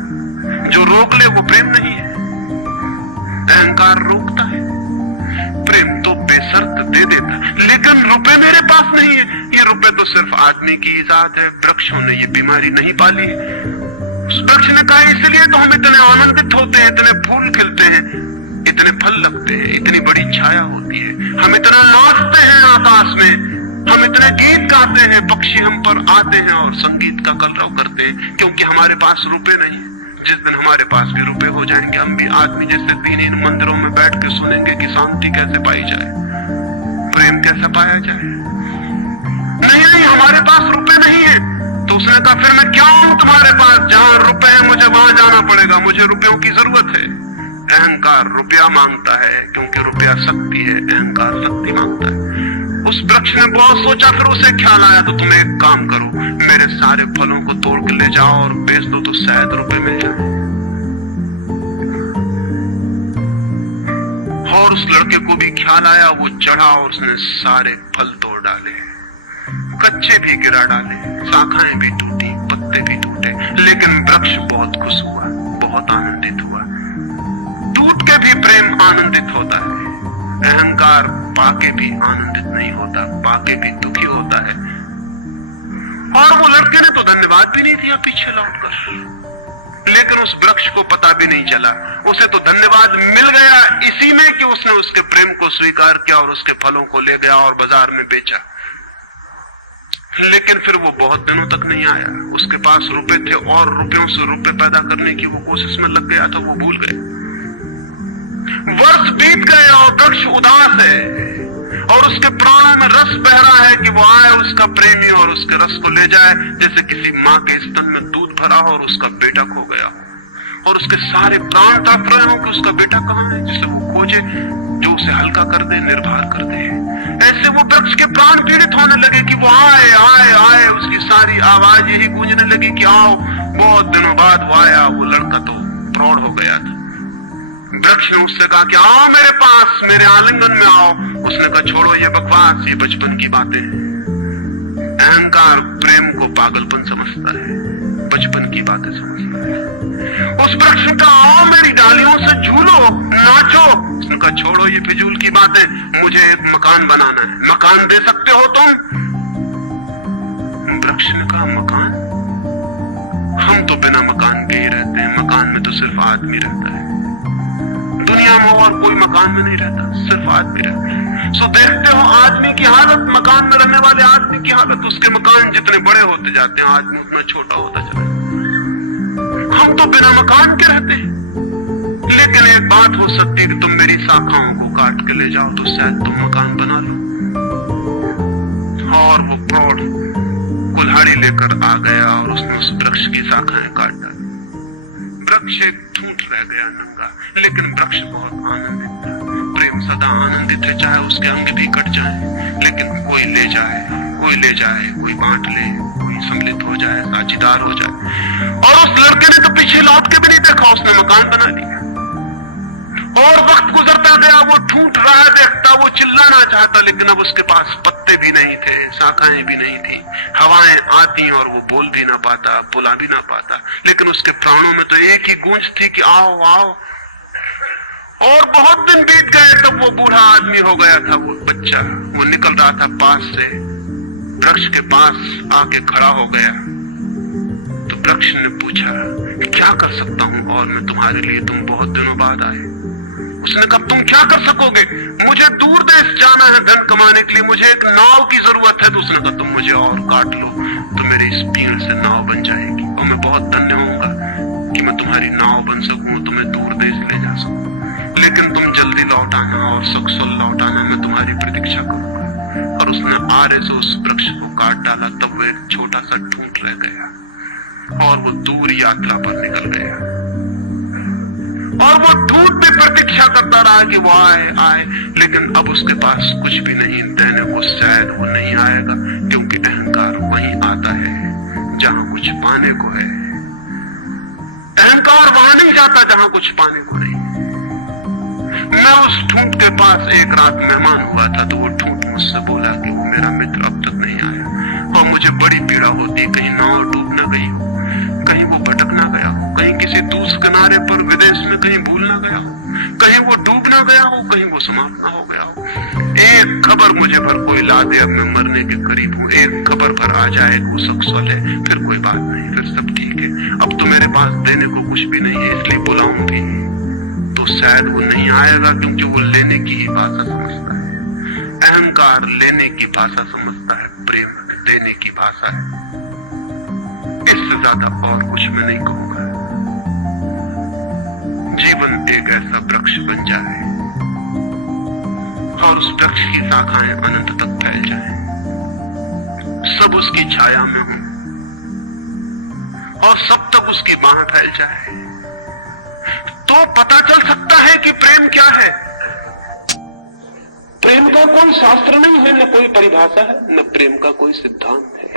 जो रोक ले वो प्रेम नहीं है। अहंकार रोकता है, प्रेम तो बेशर्त दे देता है। लेकिन रुपए मेरे पास नहीं है, ये रुपए तो सिर्फ आदमी की इजाद है, वृक्षों ने ये बीमारी नहीं पाली है। उस वृक्ष ने कहा, इसलिए तो हम इतने आनंदित होते हैं, इतने फूल खिलते हैं, इतने फल लगते हैं, इतनी बड़ी छाया होती है, हम इतना नाचते हैं आकाश में, हम इतने गीत गाते हैं, पक्षी हम पर आते हैं और संगीत का कलरव करते हैं, क्योंकि हमारे पास रुपए नहीं है। जिस दिन हमारे पास भी रुपए हो जाएंगे, हम भी आदमी जैसे दीनहीन मंदिरों में बैठ के सुनेंगे कि शांति कैसे पाई जाए, प्रेम कैसे पाया जाए। नहीं, हमारे पास रुपए नहीं है। तो उसने कहा फिर मैं क्या हूं तुम्हारे पास? जहां रुपए है मुझे वहां जाना पड़ेगा, मुझे रुपयों की जरूरत है। अहंकार रुपया मांगता है क्योंकि रुपया शक्ति है, अहंकार शक्ति मांगता है। उस वृक्ष ने बहुत सोचा, फिर उसे ख्याल आया तो तुम एक काम करो, मेरे सारे फलों को तोड़ के ले जाओ और बेच दो तो शायद रुपए मिल जाए। और उस लड़के को भी ख्याल आया, वो चढ़ा और उसने सारे फल तोड़ डाले, कच्चे भी गिरा डाले, शाखाएं भी टूटी, पत्ते भी टूटे, लेकिन वृक्ष बहुत खुश हुआ, बहुत आनंदित हुआ। टूट के भी प्रेम आनंदित होता है, अहंकार पाके भी आनंदित नहीं होता, पाके भी दुखी होता है। और वो लड़के ने तो धन्यवाद भी नहीं दिया पीछे लौटकर, लेकिन उस वृक्ष को पता भी नहीं चला, उसे तो धन्यवाद मिल गया इसी में कि उसने उसके प्रेम को स्वीकार किया और उसके फलों को ले गया और बाजार में बेचा। लेकिन फिर वो बहुत दिनों तक नहीं आया, उसके पास रुपए थे और रुपयों से रुपए पैदा करने की वो कोशिश में लग गया था, वो भूल गए। वर्ष बीत गए और वृक्ष उदास है और उसके प्राणों में रस बह रहा है कि वो आए उसका प्रेमी और उसके रस को ले जाए, जैसे किसी माँ के स्तन में दूध भरा हो और उसका बेटा खो गया और उसके सारे प्राण तड़प रहे हो कि उसका बेटा कहाँ है, जिसे वो खोजे, जो उसे हल्का कर दे, निर्भर कर दे। ऐसे वो वृक्ष के प्राण पीड़ित होने लगे कि वो आए आए आए, उसकी सारी आवाज यही गूंजने लगी कि आओ। बहुत दिनों बाद वो आया, वो लड़का तो प्रौढ़ हो गया था। वृक्ष ने उससे कहा कि आओ मेरे पास, मेरे आलिंगन में आओ। उसने कहा छोड़ो ये बकवास, ये बचपन की बातें। अहंकार प्रेम को पागलपन समझता है, बचपन की बातें समझता है। उस वृक्ष ने कहा आओ मेरी डालियों से झूलो, नाचो। उसने कहा छोड़ो ये फिजूल की बातें, मुझे एक मकान बनाना है, मकान दे सकते हो तुम? वृक्ष ने कहा मकान? हम तो बिना मकान के ही रहते हैं, मकान में तो सिर्फ आदमी रहता है, दुनिया में और कोई मकान में नहीं रहता, सिर्फ आदमी रहता है। सो देखते हो आदमी की हालत, मकान में रहने वाले आदमी की हालत, उसके मकान जितने बड़े होते जाते हैं आदमी उतना छोटा होता चला जाता। हम तो बिना मकान के रहते हैं। लेकिन एक बात हो सकती है कि तुम मेरी शाखाओं को काट के ले जाओ तो शायद तुम मकान बना लो। और वो प्रौढ़ कुल्हाड़ी लेकर आ गया और उसने उस वृक्ष की शाखाएं काट डाली। वृक्ष एक ठूंठ रह गया नंगा, लेकिन वृक्ष बहुत आनंदित था। प्रेम सदा आनंदित है, चाहे उसके अंग भी कट जाए, लेकिन कोई ले जाए, कोई ले जाए, कोई बांट ले, कोई सम्मिलित हो जाए, साझीदार हो जाए। और उस लड़के ने तो पीछे लौट के भी नहीं देखा, उसने मकान बना लिया। और वक्त गुजरता गया, वो ठूंठ रहा देखता, वो चिल्लाना चाहता, लेकिन अब उसके पास पत्ते भी नहीं थे, शाखाएं भी नहीं थी, हवाएं आती और वो बोल भी ना पाता, बुला भी ना पाता, लेकिन उसके प्राणों में तो एक ही गूंज थी कि आओ आओ। और बहुत दिन बीत गए, तब वो बूढ़ा आदमी हो गया था, वो बच्चा, वो निकल रहा था पास से, वृक्ष के पास आके खड़ा हो गया। तो वृक्ष ने पूछा कि क्या कर सकता हूं और मैं तुम्हारे लिए, तुम बहुत दिनों बाद आए। उसने कहा तुम क्या कर सकोगे? मुझे दूर देश जाना है धन कमाने के लिए, मुझे एक नाव की जरूरत है। तो उसने कहा तुम मुझे और काट लो तो मेरी इस पीड़ से नाव बन जाएगी और मैं बहुत धन्य होऊंगा कि मैं तुम्हारी नाव बन सकूं, तुम्हें दूर देश ले जा सकूं। लेकिन तुम जल्दी लौट आना और सकुशल लौट आना, मैं तुम्हारी प्रतीक्षा करूंगा। और उसने आरे से उस वृक्ष को काट डाला, तब वो एक छोटा सा ठूंठ रह गया और वो दूर यात्रा पर निकल गया। और वो ठूंठ भी प्रतीक्षा करता रहा कि वो आए आए, लेकिन अब उसके पास कुछ भी नहीं देने को, शायद वो नहीं आएगा, क्योंकि अहंकार वहीं आता है जहां कुछ पाने को है। अहंकार वहां नहीं जाता जहां कुछ पाने को नहीं। मैं उस ठूंठ के पास एक रात मेहमान हुआ था, तो वो ठूंठ मुझसे बोला कि वो मेरा मित्र अब तक नहीं आया और मुझे बड़ी पीड़ा होती, कहीं नाव डूब न गई हो, कहीं वो भटक ना गया हो, कहीं किसी दूसरे किनारे पर विदेश में कहीं भूल ना गया हो, कहीं वो डूब ना गया हो, कहीं वो समाप्त ना हो गया हो। एक खबर मुझे भर कोई ला दे, अब मैं मरने के करीब हूँ, एक खबर भर आ जाए वो सकुशल है, फिर कोई बात नहीं, फिर सब ठीक है। अब तो मेरे पास देने को कुछ भी नहीं है, इसलिए बुलाऊं भी तो शायद वो नहीं आएगा, क्योंकि वो लेने की ही भाषा समझता है। अहंकार लेने की भाषा समझता है, प्रेम देने की भाषा है। इससे ज्यादा और कुछ मैं नहीं कहूंगा। जीवन एक ऐसा वृक्ष बन जाए और उस वृक्ष की शाखाएं अनंत तक फैल जाएं, सब उसकी छाया में हो और सब तक उसकी बाह फैल जाए, तो पता चल सकता है कि प्रेम क्या है। प्रेम का कोई शास्त्र नहीं है, न कोई परिभाषा है, न प्रेम का कोई सिद्धांत है।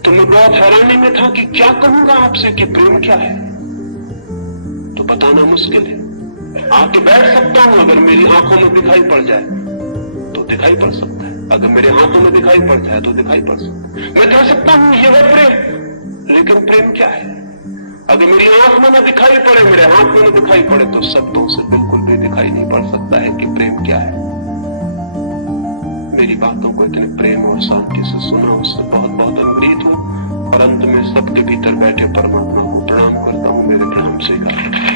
तो मैं बहुत हैरानी में था कि क्या कहूंगा आपसे कि प्रेम क्या है, तो बताना मुश्किल है। आके बैठ सकता हूं, अगर मेरी आंखों में दिखाई पड़ जाए तो दिखाई पड़ सकता है, अगर मेरे हाथों में दिखाई पड़ता है तो दिखाई पड़ सकता है। मैं कह सकता हूं ये है प्रेम, लेकिन प्रेम क्या है? अगर मेरी आंख में न दिखाई पड़े, मेरे हाथ में न दिखाई पड़े, तो शब्दों से बिल्कुल भी दिखाई नहीं पड़ सकता है कि प्रेम क्या है। मेरी बातों को इतने प्रेम और शांति से सुना, उससे बहुत बहुत अनुग्रहित हूं और अंत में सबके भीतर बैठे परमात्मा को प्रणाम करता हूं। मेरे प्रणाम स्वीकार।